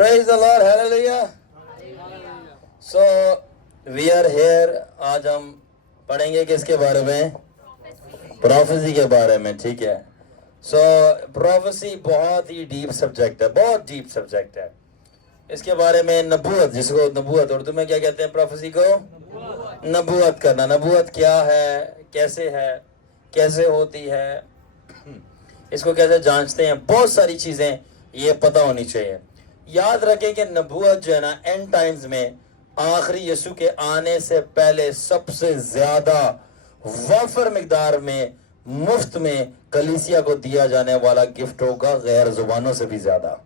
Praise the Lord, hallelujah. So we are here. आज हम पढ़ेंगे किसके बारे में? प्रोफेसी के बारे में, ठीक है. So प्रोफेसी बहुत ही डीप सब्जेक्ट है, बहुत डीप सब्जेक्ट है. इसके बारे में नबूवत, जिसको नबूवत उर्दू में क्या कहते हैं? प्रोफेसी को नबूवत करना. नबूवत क्या है, कैसे होती है, इसको कैसे जांचते हैं, बहुत सारी चीजें ये पता होनी चाहिए. याद रखें कि नबूवत जो है ना, एंड टाइम्स में आखिरी यीशु के आने से पहले सबसे ज्यादा वफर मिकदार में मुफ्त में कलीसिया को दिया जाने वाला गिफ्ट होगा, गैर जुबानों से भी ज्यादा.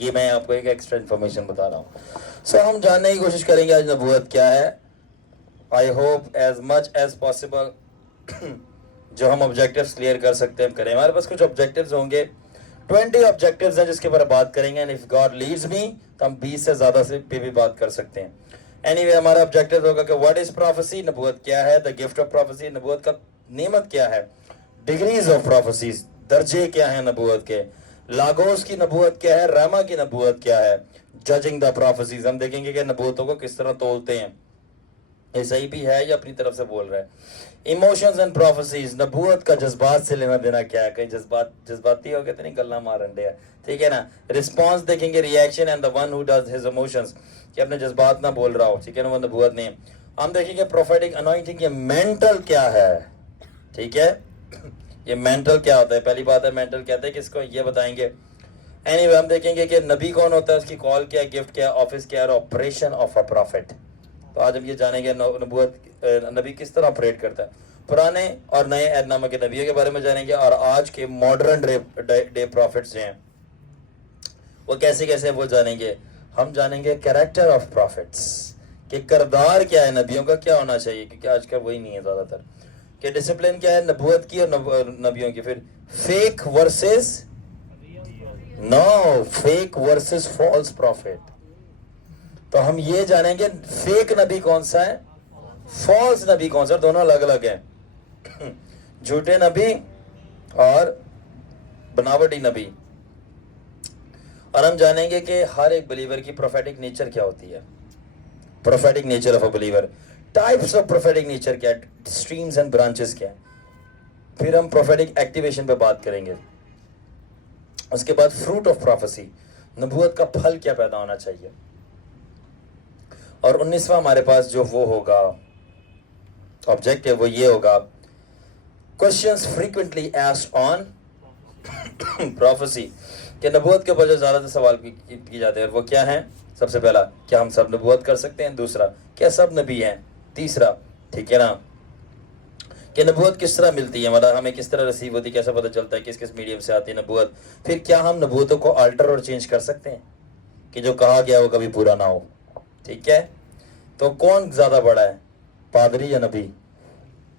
ये मैं आपको एक एक्स्ट्रा इन्फॉर्मेशन बता रहा हूँ. सो हम जानने की कोशिश करेंगे आज नबूवत क्या है. I hope as much as possible जो हम ऑब्जेक्टिव्स क्लियर कर सकते हैं हम करें. हमारे पास कुछ ऑब्जेक्टिव्स होंगे, 20 ऑब्जेक्टिव्स हैं जिसके बारे में बात करेंगे. And if God leads me तो हम 20 से ज्यादा से पे भी बात कर सकते हैं. एनीवे हमारा ऑब्जेक्टिव होगा कि व्हाट इज प्रोफेसी, नबूवत क्या है. द गिफ्ट ऑफ प्रोफेसी, नबूवत का नेमत क्या है. डिग्रीज ऑफ प्रोफेसीज, दर्जे क्या है नबूवत के. लागोस की नबूवत क्या है, रामा की नबूवत क्या है. जजिंग द प्रोफेसीज, हम देखेंगे कि नबूवतों को किस तरह तोलते हैं, ये सही भी है या अपनी तरफ से बोल रहा है. इमोशंस एंड प्रोफेसीज, नबूवत का जज्बात से लेना देना क्या है. कहीं जज्बाती हो गए तो नहीं गल्ला मारन डे, ठीक है ना. रिस्पॉन्स देखेंगे, reaction and the one who does his emotions, कि अपने जज्बात ना बोल रहा हो, ठीक है ना, वो नबूवत नहीं. हम देखेंगे प्रोफेटिक अनॉइंटिंग, ये मेंटल क्या है, ठीक है. ये मेंटल क्या होता है, पहली बात है मेंटल कहते हैं किसको, ये बताएंगे. एनीवे हम देखेंगे कि नबी कौन होता है, उसकी कॉल क्या है, गिफ्ट क्या है, ऑफिस क्या है, ऑपरेशन ऑफ अ प्रॉफिट. तो आज हम ये जानेंगे नबूवत नबी किस तरह ऑपरेट करता है. पुराने और नए अहदनामे के नबियों के बारे में जानेंगे, और आज के मॉडर्न डे प्रॉफिट्स जो हैं वो कैसे कैसे वो जानेंगे. हम जानेंगे कैरेक्टर ऑफ प्रॉफिट्स, कि किरदार क्या है नबियों का, क्या होना चाहिए, क्योंकि आजकल वही नहीं है ज़्यादातर. कि डिसिप्लिन क्या है नबूवत की और नबियों की. फिर फेक वर्सेस फॉल्स प्रॉफिट. तो हम ये जानेंगे फेक नबी कौन सा है, फॉल्स नबी कौन सा, दोनों अलग अलग हैं. झूठे नबी और बनावटी नबी. और हम जानेंगे कि हर एक बिलीवर की प्रोफेटिक नेचर क्या होती है. Prophetic nature of a believer, types of prophetic nature क्या है, स्ट्रीम्स एंड ब्रांचेस क्या है. फिर हम प्रोफेटिक एक्टिवेशन पे बात करेंगे. उसके बाद फ्रूट ऑफ प्रोफेसी, नबूवत का फल क्या पैदा होना चाहिए. और 19वां हमारे पास जो वो होगा ऑब्जेक्टिव, वो ये होगा, questions frequently asked on prophecy, कि नबूवत के ऊपर जो ज़्यादातर सवाल किए जाते हैं वो क्या हैं. सबसे पहला, क्या हम सब नबूवत कर सकते हैं. दूसरा, क्या सब नबी हैं. तीसरा, ठीक है ना, कि नबूवत किस तरह मिलती है, मतलब हमें किस तरह रिसीव होती है, कैसे पता चलता है किस किस मीडियम से आती है नबूवत. फिर क्या हम नबूवतों को अल्टर और चेंज कर सकते हैं कि जो कहा गया वो कभी पूरा ना हो, ठीक है. तो कौन ज़्यादा बड़ा है, पादरी या नबी,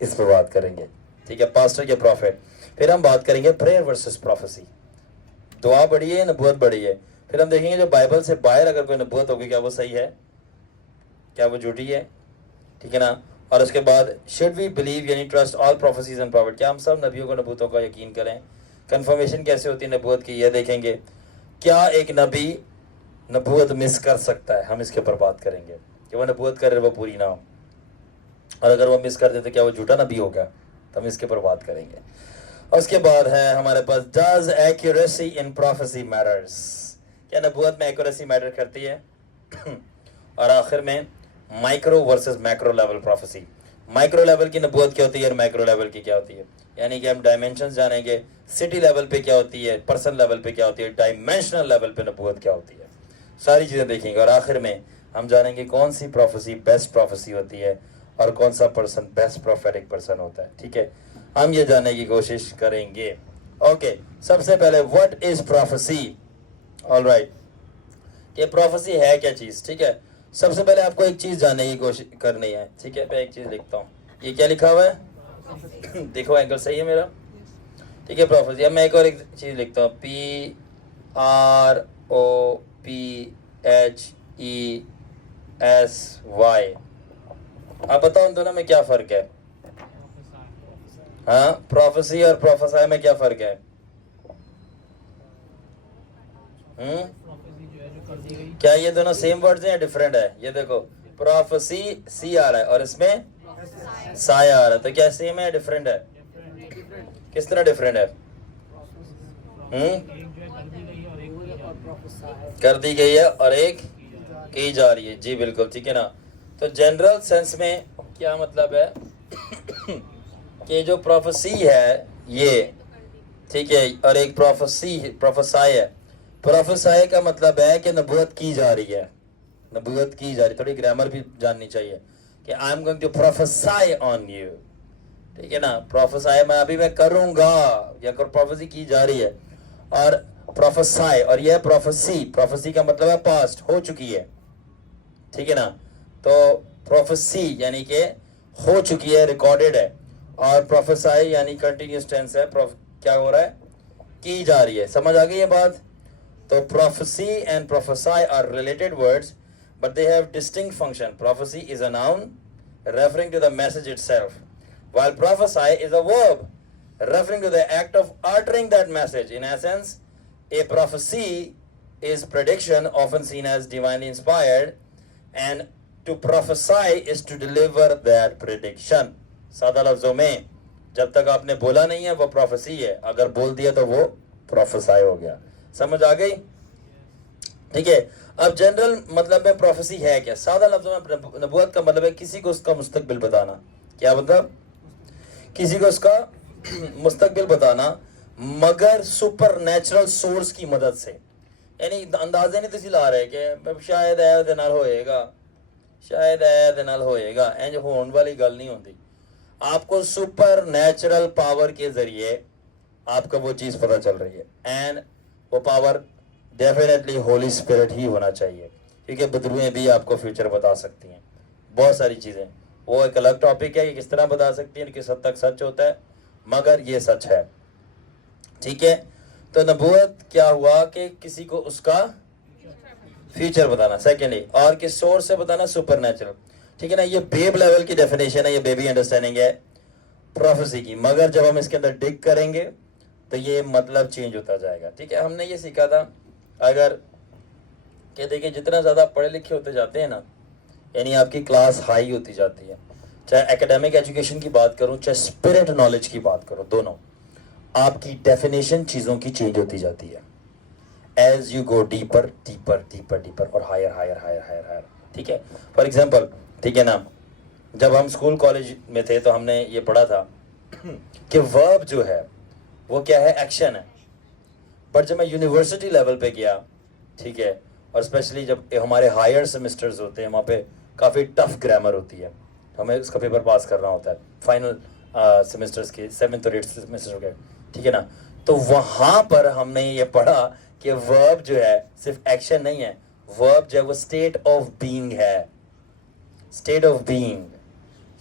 इस पर बात करेंगे, ठीक है, पास्टर या प्रॉफिट. फिर हम बात करेंगे प्रेयर वर्सेस प्रोफेसी, दुआ बड़ी है, नबूवत बड़ी है. फिर हम देखेंगे जो बाइबल से बाहर अगर कोई नबूवत होगी, क्या वो सही है, क्या वो झूठी है, ठीक है ना. और उसके बाद शुड वी बिलीव यानी trust all prophecies and profit, क्या हम सब नबियों को नबूवतों का यकीन करें. कंफर्मेशन कैसे होती है नबूवत की, ये देखेंगे. क्या एक नबी नबूवत मिस कर सकता है, हम इसके ऊपर बात करेंगे, कि वो नबूवत करे वो पूरी ना हो, और अगर वो मिस कर देते क्या वो झूठा नबी हो गया, तो हम इसके ऊपर बात करेंगे. और उसके बाद है हमारे पास does accuracy in prophecy matters, क्या नबूवत में एक्यूरेसी मैटर करती है. और आखिर में micro versus macro level prophecy, micro level की नबूवत क्या होती है और मैक्रो लेवल की क्या होती है. यानी कि हम डायमेंशंस जानेंगे, सिटी लेवल पे क्या होती है, पर्सन लेवल पे क्या होती है, डायमेंशनल लेवल पे नबूवत क्या होती है, सारी चीज़ें देखेंगे. और आखिर में हम जानेंगे कौन सी प्रोफेसी बेस्ट प्रोफेसी होती है और कौन सा पर्सन बेस्ट प्रोफेटिक पर्सन होता है, ठीक है. हम ये जानने की कोशिश करेंगे. ओके, सबसे पहले व्हाट इज प्रोफेसी. ऑलराइट, ये प्रोफेसी है क्या चीज़, ठीक है. सबसे पहले आपको एक चीज़ जानने की कोशिश करनी है, ठीक है. मैं एक चीज़ लिखता हूँ, ये क्या लिखा हुआ है देखो एंगल सही है मेरा, ठीक है. प्रोफेसी. अब मैं एक और एक चीज़ लिखता हूँ, PROPHESY. आप बताओ इन दोनों में क्या फ़र्क है. हाँ, प्रोफेसी और प्रोफेसाई में क्या फ़र्क है. क्या ये दोनوں सेम वर्ड्स हैं या डिफरेंट है? ये देखो प्रोफेसी सी आ रहा है और इसमें साया आ रहा है, तो क्या सेम है या डिफरेंट है? किस तरह डिफरेंट है? कर दी गई है और एक की जा रही है। जी बिल्कुल ठीक है ना। तो जनरल सेंस में क्या मतलब है कि जो प्रोफेसी है ये, ठीक है, और एक प्रोफेसाई है। प्रोफेसाई का मतलब है कि नबूवत की जा रही है, नबूवत की जा रही है। थोड़ी ग्रामर भी जाननी चाहिए कि I am going to prophesy on you, ठीक है ना। प्रोफेसाई मैं करूंगा, या प्रोफेसी की जा रही है। और प्रोफेसाई और यह प्रोफेसी का मतलब है पास्ट, हो चुकी है, ठीक है ना। तो प्रोफेसी यानी कि हो चुकी है, रिकॉर्डेड है, और प्रोफेसाई यानी कंटिन्यूस टेंस है, क्या हो रहा है, की जा रही है। समझ आ गई ये बात? तो prophecy and prophesy are related words but they have distinct function. Prophecy is a noun referring to the message itself, while prophesy is a verb referring to the act of uttering that message. In essence, a prophecy is prediction, often seen as divinely inspired, and to prophesy is to deliver that prediction. सादा लफ्जों में जब तक आपने बोला नहीं है वो prophecy है, अगर बोल दिया तो वो प्रोफेसाई हो गया। समझ आ गई? ठीक है। अब जनरल मतलब में प्रोफेसी है क्या? सादा लफ्जों में नबूवत का मतलब है किसी को उसका मुस्तकबिल बताना। क्या मतलब? किसी को उसका मुस्तकबिल बताना, मगर सुपर नेचुरल सोर्स की मदद से। यानी अंदाजे नहीं तुसी ला रहे कि शायद ऐ दे नाल होएगा, शायद ऐ दे नाल होएगा, इंज होने वाली गल नहीं होती। आपको सुपर नेचुरल पावर के जरिए आपको वो चीज पता चल रही है, एंड वो पावर डेफिनेटली होली स्पिरिट ही होना चाहिए, क्योंकि बदरुएं भी आपको फ्यूचर बता सकती हैं, बहुत सारी चीज़ें। वो एक अलग टॉपिक है कि किस तरह बता सकती हैं, किस हद तक सच होता है, मगर ये सच है, ठीक है। तो नबूवत क्या हुआ कि किसी को उसका फ्यूचर बताना, सेकेंडली, और किस सोर्स से बताना, सुपर नेचुरल, ठीक है ना। ये बेब लेवल की डेफिनेशन है, ये बेबी अंडरस्टैंडिंग है प्रोफेसी की, मगर जब हम इसके अंदर डिग करेंगे तो ये मतलब चेंज होता जाएगा, ठीक है। हमने ये सीखा था अगर कि देखिए जितना ज़्यादा पढ़े लिखे होते जाते हैं ना, यानी आपकी क्लास हाई होती जाती है, चाहे एकेडमिक एजुकेशन की बात करूं चाहे स्पिरिट नॉलेज की बात करूं, दोनों, आपकी डेफिनेशन चीज़ों की चेंज होती जाती है as you go deeper deeper deeper deeper और higher higher higher higher higher, ठीक है। फॉर एग्जाम्पल, ठीक है ना, जब हम स्कूल कॉलेज में थे तो हमने ये पढ़ा था कि वर्ब जो है वो क्या है, एक्शन है। पर जब मैं यूनिवर्सिटी लेवल पे गया, ठीक है, और स्पेशली जब हमारे हायर सेमेस्टर्स होते हैं वहाँ पे काफ़ी टफ ग्रामर होती है, हमें उसका पेपर पास करना होता है फाइनल सेमेस्टर्स के, 7th और 8th सेमेस्टर के, ठीक है ना। तो वहाँ पर हमने ये पढ़ा कि वर्ब जो है सिर्फ एक्शन नहीं है, वर्ब जो है वो स्टेट ऑफ बीइंग है, स्टेट ऑफ बीइंग,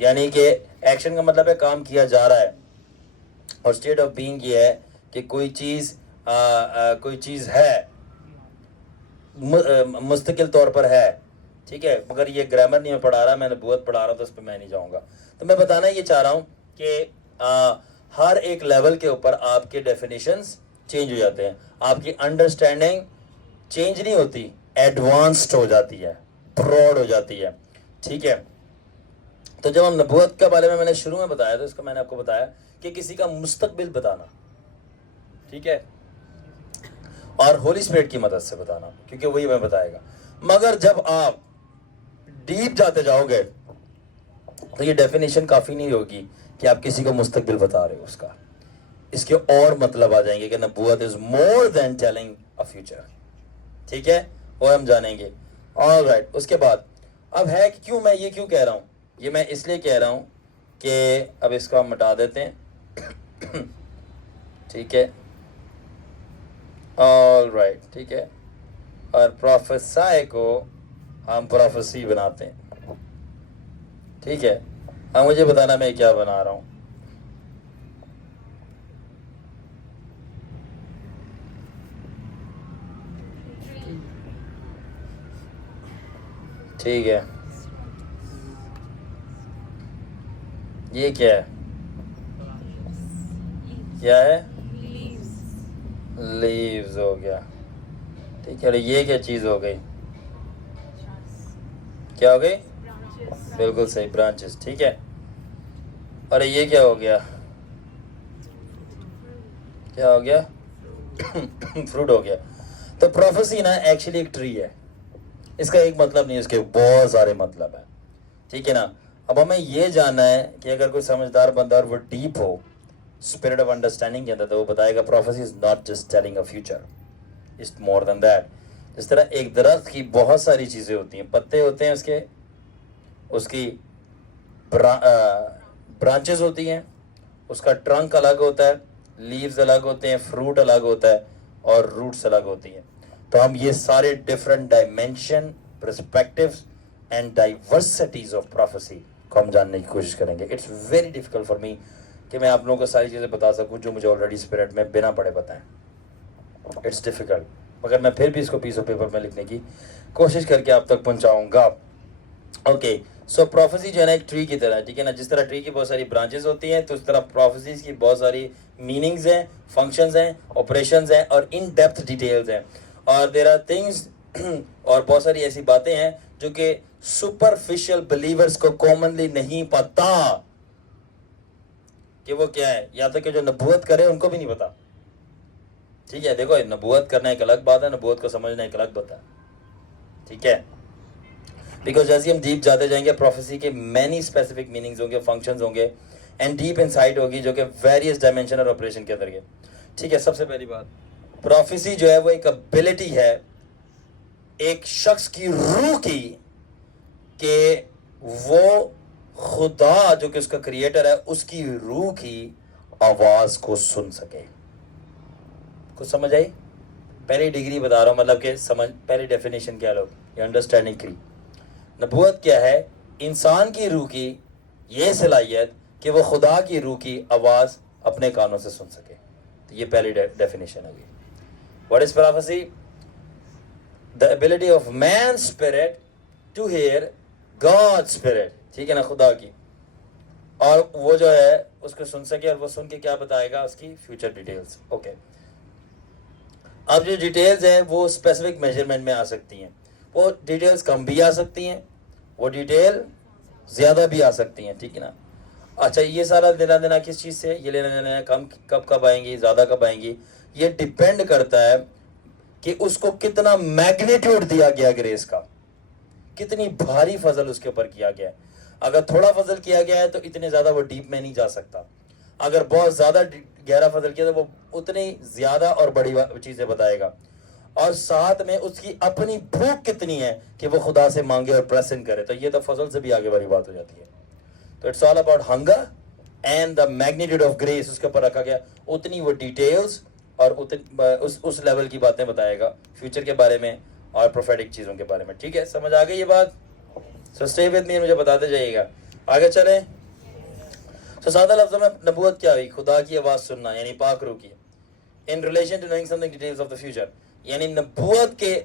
यानी कि एक्शन का मतलब है काम किया जा रहा है, और स्टेट ऑफ बीइंग ये है कि कोई चीज़ है, मुस्तकिल तौर पर है, ठीक है। मगर ये ग्रामर नहीं मैं पढ़ा रहा, मैं नबूवत पढ़ा रहा हूँ, तो उस पर मैं नहीं जाऊँगा। तो मैं बताना ये चाह रहा हूँ कि हर एक लेवल के ऊपर आपके डेफिनेशंस चेंज हो जाते हैं, आपकी अंडरस्टैंडिंग चेंज नहीं होती, एडवांस्ड हो जाती है, ब्रॉड हो जाती है, ठीक है। तो जब हम नबूवत के बारे में मैंने शुरू में बताया, तो इसका मैंने आपको बताया कि किसी का मुस्तकबिल बताना, ठीक है, और होली स्पिरिट की मदद से बताना, क्योंकि वही हमें बताएगा। मगर जब आप डीप जाते जाओगे तो ये डेफिनेशन काफ़ी नहीं होगी कि आप किसी को मुस्तकबिल बता रहे हो, उसका इसके और मतलब आ जाएंगे कि नबूवत is more than telling a future, ठीक है, वो हम जानेंगे। ऑलराइट, उसके बाद अब है कि क्यों मैं ये क्यों कह रहा हूँ, ये मैं इसलिए कह रहा हूँ कि अब इसको हम मिटा देते हैं, ठीक है, ऑलराइट, ठीक है, और प्रोफेसाई को हम प्रोफेसी बनाते हैं, ठीक है। अब मुझे बताना मैं क्या बना रहा हूँ, ठीक है, ये क्या है, क्या है, लीव्स हो गया, ٹھیک ہے. یہ کیا چیز ہو گئی؟ کیا ہو گئی؟ بالکل صحیح، برانچز. ٹھیک ہے. اور یہ کیا ہو گیا؟ کیا ہو گیا؟ فروٹ ہو گیا. تو پروفیسی نا ایکچولی ایک ٹری ہے. اس کا ایک مطلب نہیں، اس کے بہت سارے مطلب ہیں. ٹھیک ہے نا. اب ہمیں یہ جاننا ہے کہ اگر کوئی سمجھدار بندہ اور وہ ڈیپ ہو اسپرٹ آف انڈرسٹینڈنگ کے اندر، تو وہ بتائے گا prophecy is not just telling a future, it's more than that. جس طرح ایک درخت کی بہت ساری چیزیں ہوتی ہیں، پتے ہوتے ہیں اس کی برانچز ہوتی ہیں، اس کا ٹرنک الگ ہوتا ہے، لیوز الگ ہوتے ہیں، فروٹ الگ ہوتا ہے، اور روٹس الگ ہوتی ہیں. تو ہم یہ سارے different dimension, perspectives and diversities of prophecy کو ہم جاننے کی کوشش کریں گے. It's very difficult for me کہ میں آپ لوگوں کو ساری چیزیں بتا سکوں جو مجھے آلریڈی اسپرٹ میں بنا پڑھے بتائیں. اٹس ڈیفیکلٹ، مگر میں پھر بھی اس کو پیس آف پیپر میں لکھنے کی کوشش کر کے آپ تک پہنچاؤں گا. اوکے. سو پروفیسی جو ہے نا ایک ٹری کی طرح ہے. ٹھیک ہے نا. جس طرح ٹری کی بہت ساری برانچز ہوتی ہیں، تو اس طرح پروفیسیز کی بہت ساری میننگز ہیں، فنکشنز ہیں، آپریشنز ہیں، اور ان ڈیپتھ ڈیٹیلز ہیں. اور دیر آر تھنگز اور بہت ساری ایسی باتیں ہیں جو کہ سپرفیشل بلیورز کو کامنلی نہیں پتا کہ وہ کیا ہے. یا تو کہ جو نبوت کرے ان کو بھی نہیں پتا. ٹھیک ہے. دیکھو، نبوت کرنا ایک الگ بات ہے، نبوت کو سمجھنا ایک الگ بات ہے. ٹھیک ہے. بیکاز جیسے ہم ڈیپ جاتے جائیں گے، پروفیسی کے مینی اسپیسیفک میننگز ہوں گے، فنکشنز ہوں گے، اینڈ ڈیپ انسائٹ ہوگی جو کہ ویریس ڈائمینشن اور آپریشن کے اندر گئے. ٹھیک ہے. سب سے پہلی بات، پروفیسی جو ہے وہ ایک ابیلٹی ہے ایک شخص کی روح کی کہ وہ خدا جو کہ اس کا کریٹر ہے اس کی روح کی آواز کو سن سکے. کچھ سمجھ آئی؟ پہلی ڈگری بتا رہا ہوں، مطلب کہ پہلی ڈیفینیشن کیا لوگ یہ انڈرسٹینڈنگ کی. نبوت کیا ہے؟ انسان کی روح کی یہ صلاحیت کہ وہ خدا کی روح کی آواز اپنے کانوں سے سن سکے. تو یہ پہلی ڈیفینیشن ہوگی. What is prophecy? The ability of man spirit to hear God spirit. ٹھیک ہے نا، خدا کی. اور وہ جو ہے اس کو سن سکے، اور وہ سن کے کیا بتائے گا؟ اس کی فیوچر ڈیٹیلز. اوکے. اب جو ڈیٹیلز ہیں وہ اسپیسیفک میجرمنٹ میں آ سکتی ہیں. وہ ڈیٹیلز کم بھی آ سکتی ہیں، وہ ڈیٹیل زیادہ بھی آ سکتی ہیں. ٹھیک ہے نا. اچھا، یہ سارا لینا دینا کس چیز سے؟ یہ لینا دینا کم کب آئیں گی، زیادہ کب آئیں گی؟ یہ ڈیپینڈ کرتا ہے کہ اس کو کتنا میگنیٹیوڈ دیا گیا گریس کا، کتنی بھاری فضل اس کے اوپر کیا گیا ہے. اگر تھوڑا فضل کیا گیا ہے تو اتنے زیادہ وہ ڈیپ میں نہیں جا سکتا. اگر بہت زیادہ گہرا فضل کیا تو وہ اتنی زیادہ اور بڑی چیزیں بتائے گا. اور ساتھ میں اس کی اپنی بھوک کتنی ہے کہ وہ خدا سے مانگے اور پریسنگ کرے. تو یہ تو فضل سے بھی آگے والی بات ہو جاتی ہے. تو it's all about hunger and the magnitude of grace اس کے اوپر رکھا گیا. اتنی وہ ڈیٹیلز اور اس لیول کی باتیں بتائے گا فیوچر کے بارے میں اور پروفیٹک چیزوں کے بارے میں. ٹھیک ہے، سمجھ آ گئی یہ بات؟ سو اسٹے ود می، مجھے بتاتے جائیے گا. آگے چلیں. سو سادہ لفظوں میں نبوت کیا ہوئی؟ خدا کی آواز سننا، یعنی پاک روح کی. In relation to knowing something details of the future, یعنی نبوت کے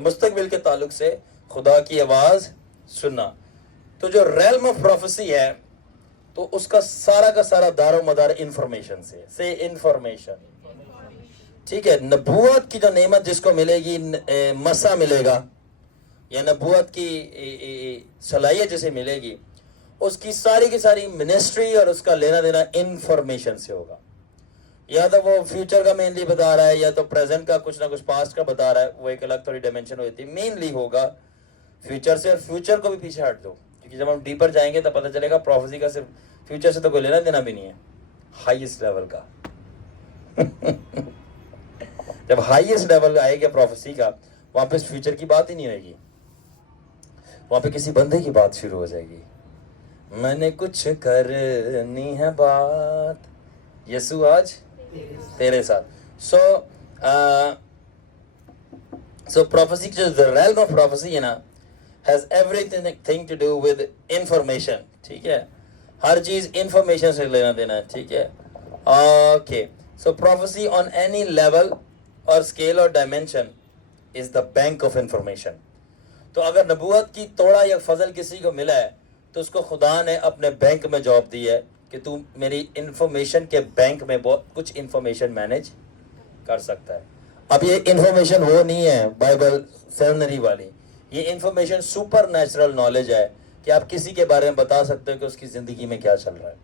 مستقبل کے تعلق سے خدا کی آواز سننا. تو جو ریلم آف پروفیسی ہے تو اس کا سارا دار و مدار انفارمیشن سے انفارمیشن. ٹھیک ہے. نبوت کی جو نعمت جس کو ملے گی، مسا ملے گا، یا نبوت کی صلاحیت جسے ملے گی، اس کی ساری منسٹری اور اس کا لینا دینا انفارمیشن سے ہوگا. یا تو وہ فیوچر کا مینلی بتا رہا ہے، یا تو پریزنٹ کا کچھ نہ کچھ پاسٹ کا بتا رہا ہے. وہ ایک الگ تھوڑی ڈائمینشن ہو جاتی ہے. مینلی ہوگا فیوچر سے. اور فیوچر کو بھی پیچھے ہٹ دو، کیونکہ جب ہم ڈیپر جائیں گے تو پتہ چلے گا پروفیسی کا صرف فیوچر سے تو کوئی لینا دینا بھی نہیں ہے، ہائیسٹ لیول کا. جب ہائیسٹ لیول آئے گا پروفیسی کا، وہاں پہ فیوچر کی بات ہی نہیں ہوئے گی، وہاں پہ کسی بندے کی بات شروع ہو جائے گی. میں نے کچھ کرنی ہے بات یسوع آج تیرے ساتھ. سو پروفیسی جو ریلم آف پروفیسی ہے نا، has everything to do with information. ٹھیک ہے، ہر چیز انفارمیشن سے لینا دینا ہے. ٹھیک ہے. Okay. So prophecy on any level اور اسکیل اور dimension is the bank of information. تو اگر نبوت کی توڑا یا فضل کسی کو ملا ہے تو اس کو خدا نے اپنے بینک میں جاب دی ہے کہ تو میری انفارمیشن کے بینک میں بہت کچھ انفارمیشن مینیج کر سکتا ہے. अब ये इंफॉर्मेशन वो नहीं है बाइबल सेमिनरी वाली, ये इंफॉर्मेशन सुपर नेचुरल नॉलेज है कि आप किसी के बारे में बता सकते हो कि उसकी जिंदगी में क्या चल रहा है,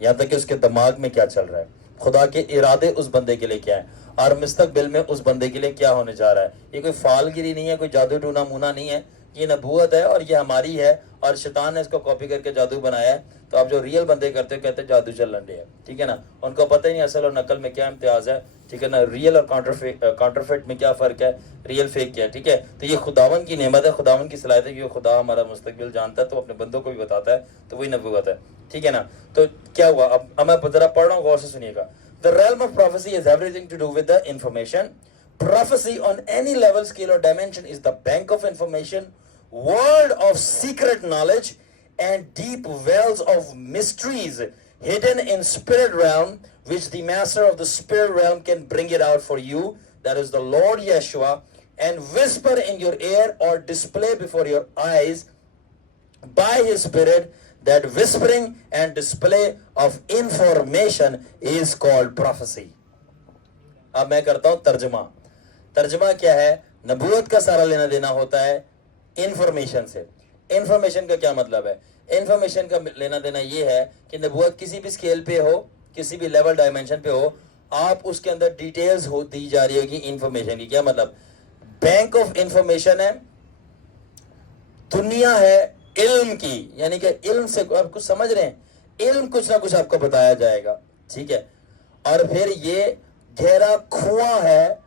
यहाँ तक कि उसके दिमाग में क्या चल रहा है, खुदा के इरादे उस बंदे के लिए क्या है, और मुस्तकबिल में उस बंदे के लिए क्या होने जा रहा है। ये कोई फालगिरी नहीं है, कोई जादू टूना मुना नहीं है, ये नबूवत है और ये हमारी है, और शैतान ने इसको कॉपी करके जादू बनाया है। तो आप जो रियल बंदे करते हो कहते हैं जादू चल रही है, ठीक है ना, उनको पता ही नहीं असल और नकल में क्या इम्तियाज है, ठीक है ना, रियल और काउंटरफेट में क्या फ़र्क है, रियल फेक क्या है, ठीक है। तो ये खुदावन की नेमत है, खुदावन की सलाहियत है कि खुदा हमारा मुस्तकबिल जानता है तो अपने बंदों को भी बताता है, तो वही नबूवत है, ठीक है ना। तो क्या हुआ, अब मैं ज़रा पढ़ रहा हूँ, गौर से सुनिएगा। The realm of prophecy has everything to do with the information. Prophecy on any level, scale or dimension is the bank of information, world of secret knowledge and deep wells of mysteries hidden in spirit realm, which the master of the spirit realm can bring it out for you, that is the Lord Yeshua, and whisper in your ear or display before your eyes by his spirit. That whispering and display of information is called prophecy. अब मैं करता हूं तर्जमा। तर्जमा क्या है, नबूवत का सारा लेना देना होता है इंफॉर्मेशन से। इंफॉर्मेशन का क्या मतलब है, इंफॉर्मेशन का लेना देना ये है कि नबूवत किसी भी स्केल पे हो, किसी भी लेवल डायमेंशन पे हो, आप उसके अंदर डिटेल्स हो दी जा रही होगी इंफॉर्मेशन की। क्या मतलब, बैंक ऑफ इंफॉर्मेशन है, दुनिया है इल्म की, यानी कि इल्म से आप कुछ समझ रहे हैं, इल्म कुछ ना कुछ आपको बताया जाएगा, ठीक है। और फिर ये गहरा कुआं है,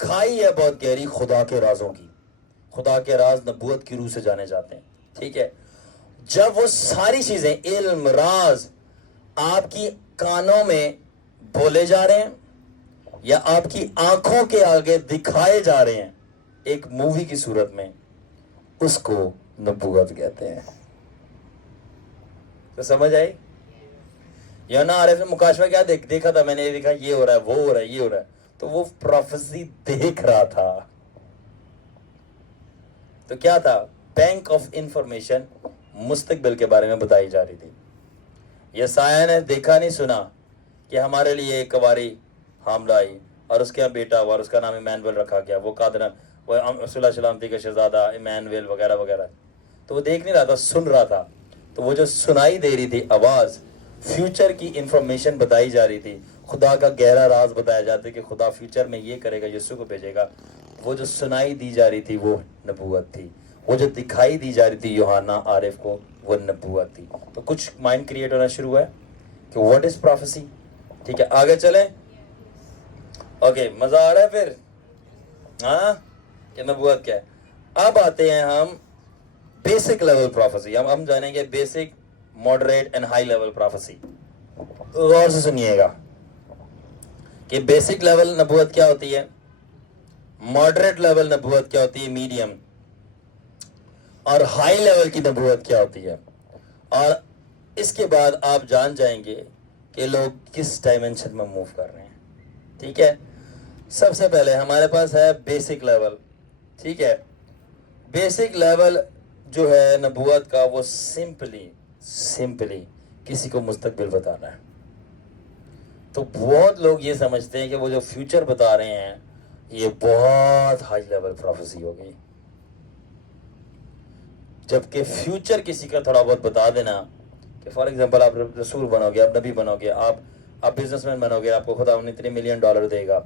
खाई है बहुत गहरी खुदा के राजों की, खुदा के राज नबूवत की रूह से जाने जाते हैं, ठीक है। जब वो सारी चीजें इल्म राज आपकी कानों में बोले जा रहे हैं या आपकी आंखों के आगे दिखाए जा रहे हैं एक मूवी की सूरत में, उसको नबूवत कहते हैं। तो समझ आई, यूहन्ना आरिफ ने मुकाशवा क्या देखा था, मैंने ये देखा ये हो रहा है, वो हो रहा है, ये हो रहा है, तो वो प्रोफेसी देख रहा था। तो क्या था, बैंक ऑफ इंफॉर्मेशन मुस्तकबिल के बारे में बताई जा रही थी। यसाया ने देखा नहीं सुना कि हमारे लिए एक कवारी हामला आई और उसके यहाँ बेटा हुआ और उसका नाम इमैनुअल रखा गया, वो कादर वो सलामती का शहजादा इमैनुअल वगैरह वगैरह। तो वो देख नहीं रहा था, सुन रहा था। तो वो जो सुनाई दे रही थी आवाज़, फ्यूचर की इंफॉर्मेशन बताई जा रही थी, खुदा का गहरा राज बताया जाता है कि खुदा फ्यूचर में ये करेगा, यीशु को भेजेगा। वो जो सुनाई दी जा रही थी वो नबूवत थी, वो जो दिखाई दी जा रही थी यूहन्ना आरिफ को वो नबूवत थी। तो कुछ माइंड क्रिएट होना शुरू हुआ है कि व्हाट इज प्रोफेसी, ठीक है। आगे चलें, ओके, मज़ा आ रहा है फिर, हाँ, कि नबूवत क्या है। अब आते हैं हम बेसिक लेवल प्रोफेसी, हम जानेंगे basic, moderate and high level prophecy. गौर से सुनिएगा कि बेसिक लेवल नबूवत क्या होती है, मॉडरेट लेवल नबूवत क्या होती है, मीडियम, और हाई लेवल की नबूवत क्या होती है। और इसके बाद आप जान जाएंगे कि लोग किस डायमेंशन में मूव कर रहे हैं, ठीक है। सबसे पहले हमारे पास है बेसिक लेवल, ठीक है। बेसिक लेवल जो है नबूवत का, वो सिंपली किसी को मुस्तकबिल बताना है। तो बहुत लोग ये समझते हैं कि वो जो फ्यूचर बता रहे हैं ये बहुत हाई लेवल प्रोफेसी हो गई, जबकि फ्यूचर किसी का थोड़ा बहुत बता देना कि फॉर एग्जांपल आप रसूल बनोगे, आप नबी बनोगे, आप बिजनेसमैन बनोगे, आपको खुदा इतने $1 मिलियन देगा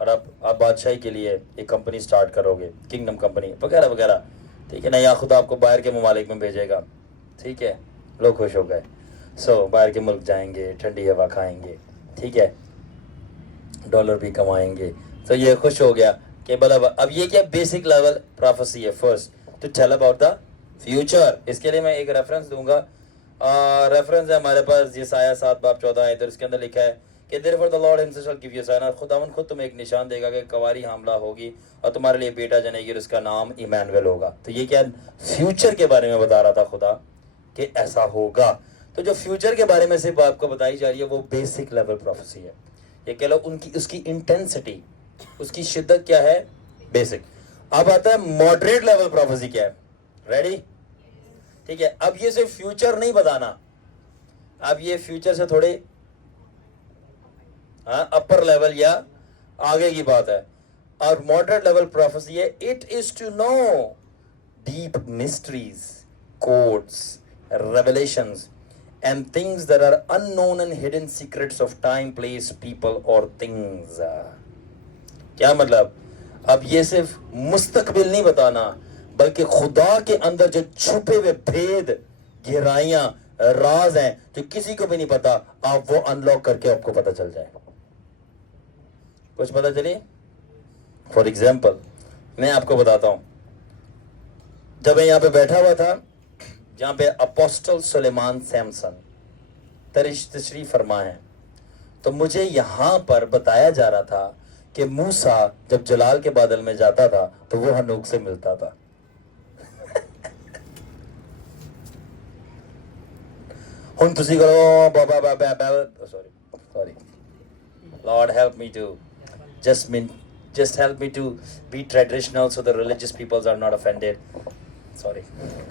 और आप बादशाही के लिए एक कंपनी स्टार्ट करोगे, किंगडम कंपनी वगैरह वगैरह, ठीक है ना, या खुदा आपको बाहर के ममालिक में भेजेगा, ठीक है। लोग खुश हो गए, सो बाहर के मुल्क जाएंगे, ठंडी हवा खाएंगे, ठीक है, डॉलर भी कमाएंगे, तो ये खुश हो गया कि भला। अब ये क्या बेसिक लेवल प्रोफेसी है, first to tell about the future. इसके लिए मैं एक रेफरेंस दूंगा, रेफरेंस है हमारे पास यसाया 7:14 है, तो इसके अंदर लिखा है कि therefore the Lord himself shall give you a sign, खुदावन खुद तुम्हें एक निशान देगा कि कवारी हामला होगी और तुम्हारे लिए बेटा जनेगी और उसका नाम इमैनुअल होगा। तो ये क्या फ्यूचर के बारे में बता रहा था खुदा कि ऐसा होगा। तो जो फ्यूचर के बारे में सिर्फ आपको बताई जा रही है वो बेसिक लेवल प्रोफेसी है, ये कह लो उनकी उसकी इंटेंसिटी, उसकी शिद्दत क्या है, बेसिक। अब आता है मॉडरेट लेवल प्रोफेसी क्या है, रेडी, ठीक है। अब ये सिर्फ फ्यूचर नहीं बताना, अब ये फ्यूचर से थोड़े अपर लेवल या आगे की बात है। और moderate level prophecy है, it is to know deep mysteries, codes, revelations, and things that are unknown and hidden secrets of time, place, people or things. क्या मतलब? अब ये सिर्फ मुस्तकबिल नहीं बताना, बल्कि खुदा के अंदर जो छुपे हुए भेद, गहराइयां, राज हैं जो किसी को भी नहीं पता, आप वो अनलॉक करके आपको पता चल जाए. कुछ पता चलिए? फॉर एग्जाम्पल मैं आपको बताता हूं. जब मैं यहाँ पे बैठा हुआ था, जहाँ पे अपोस्टल सुलेमान सैमसन तशरीफ फरमा है, तो मुझे यहाँ पर बताया जा रहा था कि मूसा जब जलाल के बादल में जाता था तो वो हनूक से मिलता था. हुन तुसी करो बाबा sorry lord help me to just help me to be traditional so the religious peoples are not offended. Sorry,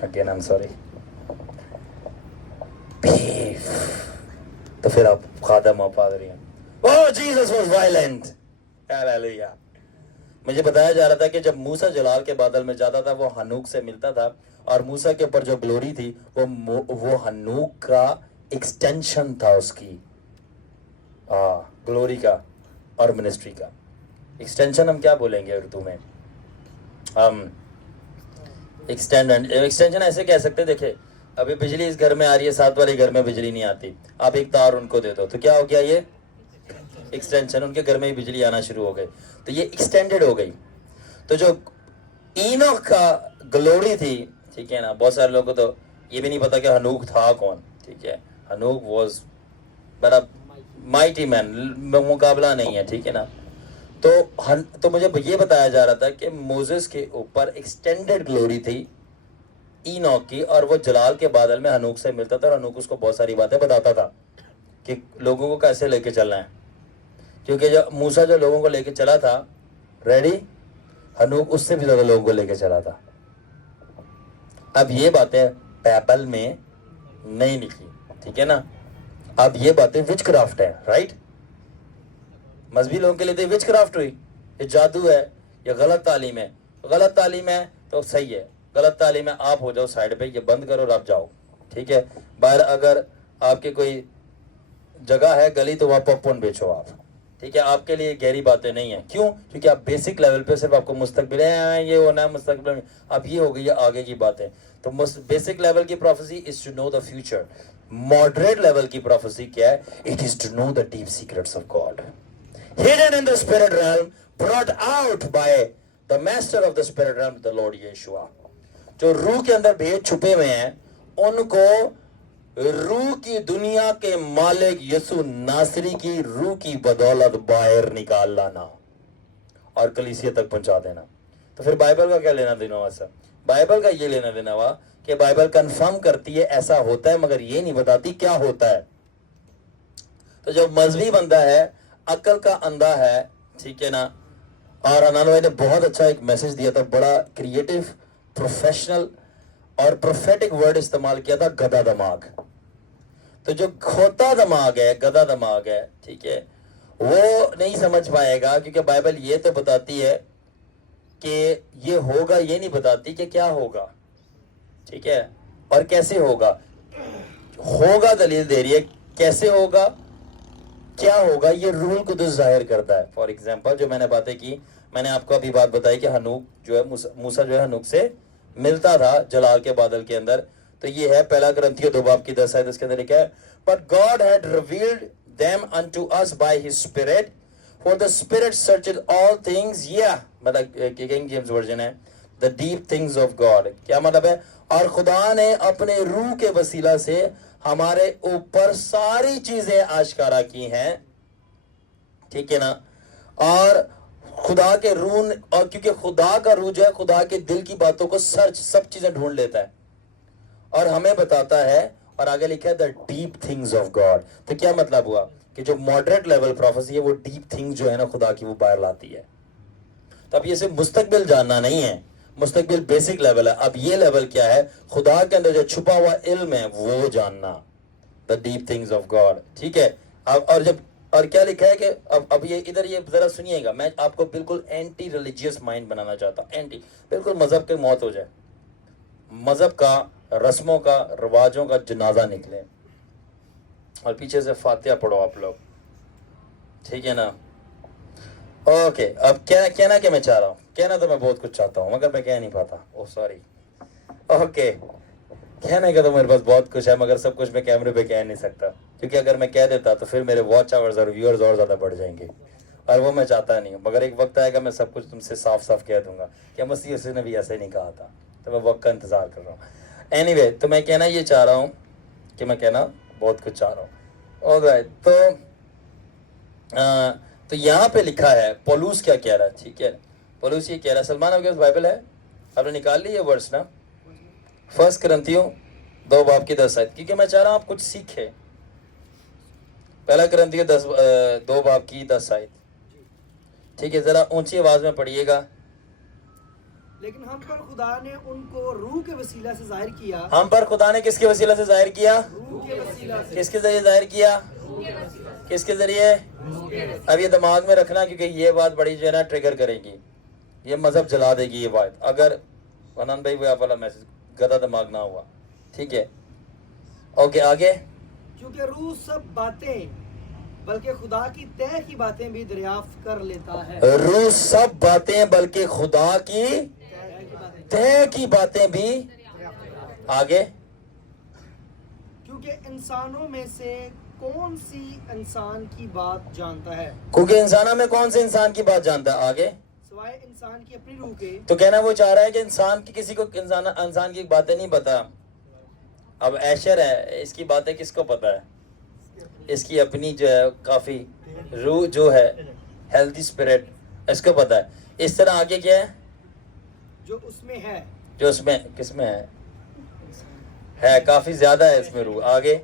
again I'm sorry. Beef. तो फिर आप खादम और पादरी हैं. Oh, Jesus was violent. Hallelujah. मुझे बताया जा रहा था कि जब मूसा जलाल के बादल में जाता था वो हनूक से मिलता था, और मूसा के ऊपर जो ग्लोरी थी वो हनूक का एक्सटेंशन था, उसकी ग्लोरी का और मिनिस्ट्री का. एक्सटेंशन हम क्या बोलेंगे उर्दू में? हम एक्सटेंशन ऐसे कह सकते हैं. देखिए अभी बिजली इस घर में आ रही है, साथ वाले घर में बिजली नहीं आती, आप एक तार उनको दे दो तो क्या हो गया? ये एक्सटेंशन, उनके घर में ही बिजली आना शुरू हो गई, तो ये एक्सटेंडेड हो गई. तो जो इनोख का ग्लोरी थी, ठीक है ना, बहुत सारे लोगों को तो ये भी नहीं पता कि हनूक था कौन. ठीक है, हनूक वॉज बड़ा माइटी मैन, मुकाबला नहीं है. ठीक है ना. तो मुझे ये बताया जा रहा था कि मोसेस के ऊपर एक्सटेंडेड ग्लोरी थी इनोक की, और वो जलाल के बादल में हनूक से मिलता था, और हनूक उसको बहुत सारी बातें बताता था कि लोगों को कैसे लेके चलना है. क्योंकि जो मूसा जो लोगों को लेके चला था, रेडी, हनूक उससे भी ज्यादा लोगों को लेके चला था. अब ये बातें बाइबल में नहीं लिखी, ठीक है ना. अब ये बातें विचक्राफ्ट है, राइट. मजहबी लोगों के लिए तो विच क्राफ्ट हुई, ये जादू है, ये गलत तालीम है. गलत तालीम है तो सही है, गलत तालीम है आप हो जाओ साइड पे, ये बंद करो और आप जाओ. ठीक है, बाहर अगर आपके कोई जगह है गली तो वहाँ पॉपकॉर्न बेचो आप. ठीक है, आपके लिए गहरी बातें नहीं है. क्यों? क्योंकि आप बेसिक लेवल पे सिर्फ आपको मुस्तकबिल है, ये होना है मुस्तकबिल में, अब ये हो गई है आगे की बातें. तो बेसिक लेवल की prophecy is to know the future. Moderate level की प्रोफेसी क्या है? It is to know the deep secrets of God, hidden in the spirit realm, brought out by the master of the spirit realm, the Lord Yeshua. जो रूह के अंदर भेद छुपे हुए हैं, उनको रूह की दुनिया के मालिक यसु नासरी की रूह की बदौलत बाहर निकाल लाना और कलीसिया तक पहुंचा देना. तो फिर बाइबल का क्या लेना देना हुआ सर? बाइबल का ये लेना देना हुआ कि बाइबल कंफर्म करती है ऐसा होता है, मगर ये नहीं बताती क्या होता है. तो जो मजहबी बंदा है, अकल का अंधा है, ठीक है ना. और अनान भाई ने बहुत अच्छा एक मैसेज दिया था, बड़ा क्रिएटिव, प्रोफेशनल और प्रोफेटिक वर्ड इस्तेमाल किया था, गधा दिमाग. तो जो खोता दिमाग है, गधा दिमाग है, ठीक है, वो नहीं समझ पाएगा, क्योंकि बाइबल ये तो बताती है कि ये होगा, ये नहीं बताती कि क्या होगा. ठीक है, और कैसे होगा. होगा दलील दे रही है, कैसे होगा, क्या होगा, ये रूल को तो जाहिर करता है. फॉर एग्जाम्पल जो मैंने बातें की, मैंने आपको अभी बात बताई कि हनूक जो है, मूसा जो है हनूक से मिलता था जलाल के बादल के अंदर. तो ये है पहला ग्रंथियों 2:10 है, इसके अंदर लिखा है, but God had revealed them unto us by his spirit, for the spirit searches all things, मतलब किंग जेम्स वर्जन है, the deep things of God. क्या मतलब है? और खुदा ने अपने रूह के वसीला से हमारे ऊपर सारी चीजें आश्कारा की हैं. ठीक है ना. और खुदा के रूह, और क्योंकि खुदा का रूह जो है खुदा के दिल की बातों को सर्च, सब चीजें ढूंढ लेता है और हमें बताता है. और आगे लिखा है the deep things of God. तो क्या मतलब हुआ कि जो मॉडरेट लेवल प्रोफेसी है, वो डीप थिंग जो है ना खुदा की, वो बाहर लाती है. तो अब ये सिर्फ मुस्तकबिल जानना नहीं है, मुस्तकबिल बेसिक लेवल है. अब ये लेवल क्या है? खुदा के अंदर जो छुपा हुआ इल्म है वो जानना, the deep things of God. ठीक है. अब और जब اور کیا لکھا ہے کہ اب یہ ادھر یہ ذرا سنیے گا, میں آپ کو بالکل اینٹی ریلیجیس مائنڈ بنانا چاہتا ہوں, اینٹی, بالکل مذہب کی موت ہو جائے, مذہب کا, رسموں کا, رواجوں کا جنازہ نکلے, اور پیچھے سے فاتحہ پڑھو آپ لوگ, ٹھیک ہے نا. اوکے, اب کیا کہنا کہ میں چاہ رہا ہوں, کہنا تو میں بہت کچھ چاہتا ہوں مگر میں کہہ نہیں پاتا, اوہ سوری. اوکے, کہنے کا تو میرے پاس بہت کچھ ہے مگر سب کچھ میں کیمرے پہ کہہ نہیں سکتا, کیونکہ اگر میں کہہ دیتا تو پھر میرے واچ آورز اور ویورز اور زیادہ بڑھ جائیں گے, اور وہ میں چاہتا نہیں ہوں. مگر ایک وقت آئے گا میں سب کچھ تم سے صاف صاف کہہ دوں گا کہ مسیح نے بھی ایسے نہیں کہا تھا, تو میں وقت کا انتظار کر رہا ہوں. اینی وے, تو میں کہنا یہ چاہ رہا ہوں کہ میں کہنا بہت کچھ چاہ رہا ہوں. آلرائٹ, تو یہاں پہ لکھا ہے پولوس کیا کہہ رہا ہے, ٹھیک ہے. پولوس یہ کہہ رہا ہے, سلمان آپ کے پاس بائبل ہے, آپ نے نکال لی یہ ورڈس نا, 1 کرنتھیوں 2 باب کی 10 آیت, کیونکہ میں چاہ رہا ہوں آپ کچھ سیکھیں. 1 کرنتھیوں 2 باب کی 10 آیت, ٹھیک ہے, ذرا اونچی آواز میں پڑھیے گا. لیکن ہم پر خدا نے ان کو روح کے وسیلہ سے ظاہر کیا. ہم پر خدا نے کس کے وسیلہ سے ظاہر کیا؟ روح کے وسیلہ سے. کس کے ذریعے ظاہر کیا؟ کس کے ذریعے؟ اب یہ دماغ میں رکھنا, کیونکہ یہ بات بڑی جو ہے نا ٹریگر کرے گی, یہ مذہب جلا دے گی یہ بات, اگر ونان بھائی وہ آپ والا میسج گدا دماغ نہ ہوا, ٹھیک ہے. اوکے, آگے. کیونکہ روح سب باتیں بلکہ خدا کی طے کی باتیں بھی دریافت کر لیتا ہے. روح سب باتیں بلکہ خدا کی طے کی باتیں بھی, آگے. کیونکہ انسانوں میں سے کون سی انسان کی بات جانتا ہے, کیونکہ انسانوں میں کون سے انسان کی بات جانتا ہے, آگے, سوائے انسان کی اپنی روح کے. تو کہنا وہ چاہ رہا ہے کہ انسان کی کسی کو انسان کی باتیں نہیں پتا. اب ایشر ہے, اس کی باتیں کس کو پتا ہے؟ اس کی اپنی جو ہے کافی روح جو ہے, ہیلتھی اسپرٹ, اس کو پتا ہے. اس طرح آگے کیا ہے جو اس میں ہے, جو اس میں, کس میں ہے کافی زیادہ ہے اس میں روح, آگے.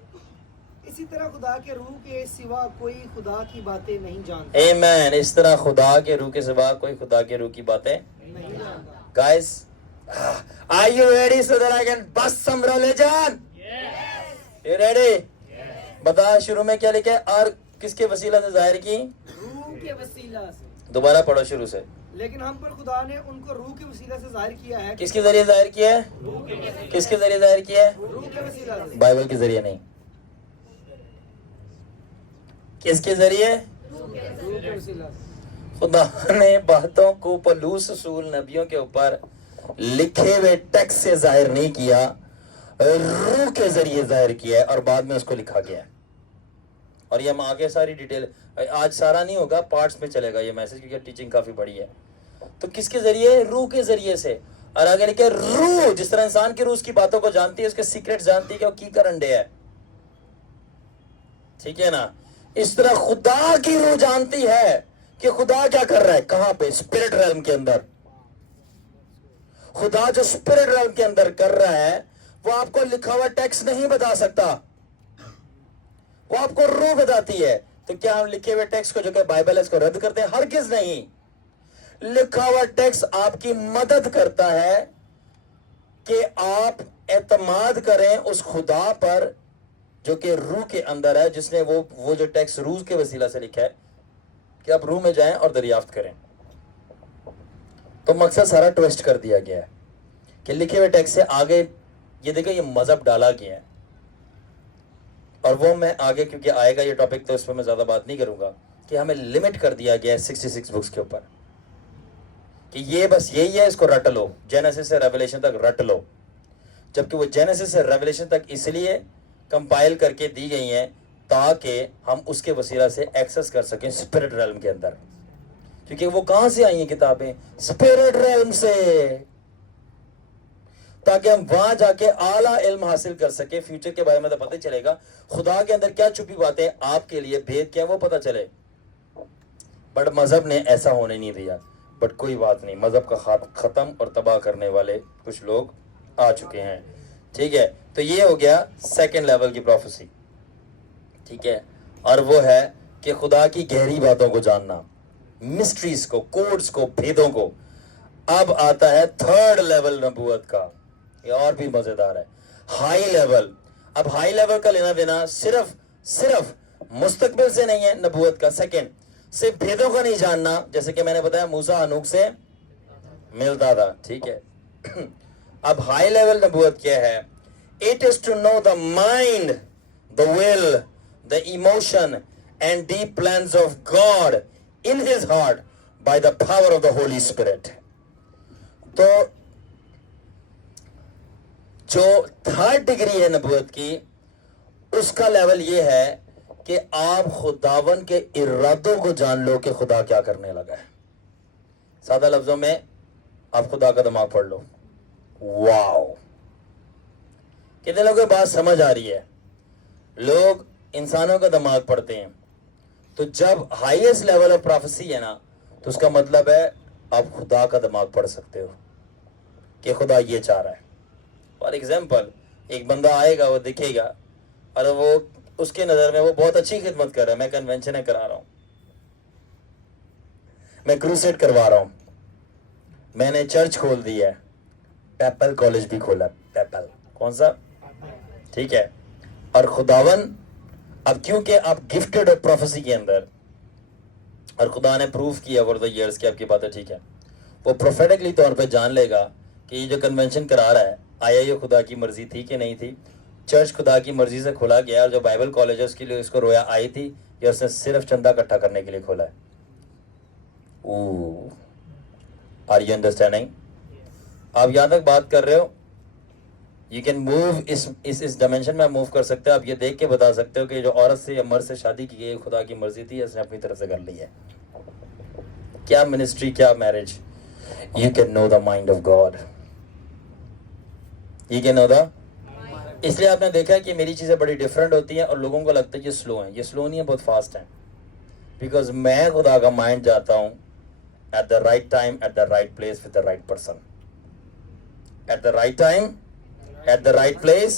اسی طرح خدا کے روح کے سوا کوئی خدا کی باتیں نہیں جانتا. آمین. اس طرح خدا کے روح کے سوا کوئی خدا کے روح کی باتیں نہیں جانتا. Guys, are you ready so that I can bust some religion? Yes. You ready? Yes. بتا شروع میں کیا لکھا ہے, اور کس کے وسیلہ سے ظاہر کی؟ روح کے وسیلہ سے. دوبارہ پڑھو شروع سے. لیکن ہم پر خدا نے ان کو روح کے وسیلہ سے ظاہر کیا ہے. کس کے ذریعے ظاہر کیا ہے؟ کس کے ذریعے ظاہر کیا ہے؟ روح کے وسیلہ سے. بائبل کے ذریعے نہیں. کس کے ذریعے؟ روح کے وسیلہ سے. خدا نے باتوں کو پولوس رسول نبیوں کے اوپر لکھے ہوئے ٹیکسٹ سے ظاہر نہیں کیا, روح کے ذریعے ظاہر کیا ہے, اور بعد میں اس کو لکھا گیا ہے. اور یہ ہم آگے ساری ڈیٹیل, آج سارا نہیں ہوگا, پارٹس میں چلے گا یہ میسج, کیونکہ ٹیچنگ کافی بڑی ہے. تو کس کے ذریعے؟ روح کے ذریعے سے. اور آگے لکھے روح, جس طرح انسان کی روح اس کی باتوں کو جانتی ہے, اس کے سیکرٹ جانتی ہے کہ وہ کی کرنڈے ہے, ٹھیک ہے نا. اس طرح خدا کی روح جانتی ہے کہ خدا کیا کر رہا ہے, کہاں پہ, اسپرٹ ریلم کے اندر. خدا جو اسپرٹ ریلم کے اندر کر رہا ہے وہ آپ کو لکھا ہوا ٹیکسٹ نہیں بتا سکتا, وہ آپ کو روح بتاتی ہے. تو کیا ہم لکھے ہوئے ٹیکسٹ کو جو کہ بائبل ہے اس کو رد کرتے ہیں؟ ہرگز نہیں. لکھا ہوا ٹیکسٹ آپ کی مدد کرتا ہے کہ آپ اعتماد کریں اس خدا پر جو کہ روح کے اندر ہے, جس نے وہ جو ٹیکسٹ روح کے وسیلہ سے لکھا ہے, کہ آپ روح میں جائیں اور دریافت کریں. تو مقصد سارا ٹویسٹ کر دیا گیا ہے کہ لکھے ہوئے ٹیکسٹ سے آگے یہ دیکھیں یہ مذہب ڈالا گیا ہے, اور وہ میں آگے کیونکہ آئے گا یہ ٹاپک تو اس پہ میں زیادہ بات نہیں کروں گا, کہ ہمیں لمٹ کر دیا گیا ہے 66 بکس کے اوپر, کہ یہ بس یہی ہے, اس کو رٹ لو, جینیسس سے ریویلیشن تک رٹ لو. جبکہ وہ جینیسس سے ریویلیشن تک اس لیے کمپائل کر کے دی گئی ہیں تاکہ ہم اس کے وسیلہ سے ایکسس کر سکیں اسپرٹ ریلم کے اندر. کیونکہ وہ کہاں سے آئی ہیں کتابیں؟ اسپرٹ ریلم سے, تاکہ ہم وہاں جا کے اعلیٰ علم حاصل کر سکیں. فیوچر کے بارے میں تو پتہ چلے گا, خدا کے اندر کیا چھپی باتیں آپ کے لیے, بھید کیا وہ پتہ چلے. بٹ مذہب نے ایسا ہونے نہیں دیا. بٹ کوئی بات نہیں, مذہب کا ختم اور تباہ کرنے والے کچھ لوگ آ چکے ہیں, ٹھیک ہے. تو یہ ہو گیا سیکنڈ لیول کی پروفیسی, ٹھیک ہے. اور وہ ہے کہ خدا کی گہری باتوں کو جاننا, مسٹریز کو, کوڈز کو, بھیدوں کو. اب آتا ہے تھرڈ لیول نبوت کا, یہ اور بھی مزیدار ہے, ہائی لیول. اب ہائی لیول کا لینا دینا صرف मुस्तकबिल से नहीं है नबूवत का। सेकंड, सिर्फ भेदों का नहीं जानना, जैसे कि मैंने बताया मूसा हनूक से मिलता था, ठीक है। अब हाई लेवल नबूवत क्या है? It is to know the mind, the will, the emotion and deep plans of God in his heart by the power of the Holy Spirit. तो जो थर्ड डिग्री है नबूवत की, उसका लेवल ये है कि आप खुदावन के इरादों को जान लो कि खुदा क्या करने लगा है। सादा लफ्जों में आप खुदा का दिमाग पढ़ लो। वाओ, कितने लोगों को बात समझ आ रही है? लोग इंसानों का दिमाग पढ़ते हैं, तो जब हाईएस्ट लेवल ऑफ प्रोफेसी है ना, तो उसका मतलब है आप खुदा का दिमाग पढ़ सकते हो कि खुदा ये चाह रहा है। फॉर एग्जाम्पल, एक बंदा आएगा, वो दिखेगा और वो उसके नजर में वो बहुत अच्छी खिदमत कर रहा है, मैं कन्वेंशन करा रहा हूं, मैं क्रूसेड करवा रहा हूं, मैंने चर्च खोल दी है, पेपल कॉलेज भी खोला, पेपल कौन सा, ठीक है। और खुदावन, अब क्योंकि आप गिफ्टेड हो प्रोफेसी के अंदर और खुदा ने प्रूफ किया ओवर द इयर्स की आपकी बातें ठीक है, वो प्रोफेटिकली तौर पे जान लेगा कि ये जो कन्वेंशन करा रहा है, आया ये खुदा की मर्जी थी कि नहीं थी, चर्च खुदा की मर्जी से खोला गया, और जो बाइबल कॉलेज है उसके लिए उसको रोया आई थी, या उसने सिर्फ चंदा इकट्ठा करने के लिए खोला है। Are you understanding? आप यहां तक बात कर रहे हो? यू कैन मूव इस डायमेंशन में आप मूव कर सकते हो। आप ये देख के बता सकते हो कि जो औरत से या मर्द से शादी की गई खुदा की मर्जी थी, इसने अपनी तरफ से कर ली है। क्या मिनिस्ट्री, क्या marriage. You can no the mind of God, you can know the. इसलिए आपने देखा है कि मेरी चीज़ें बड़ी डिफरेंट होती हैं और लोगों को लगता है ये स्लो है। ये स्लो नहीं है, बहुत फास्ट है, बिकॉज मैं खुदा का माइंड जाता हूँ at the right time, at the right place, with the right person. At the right time, at the right place,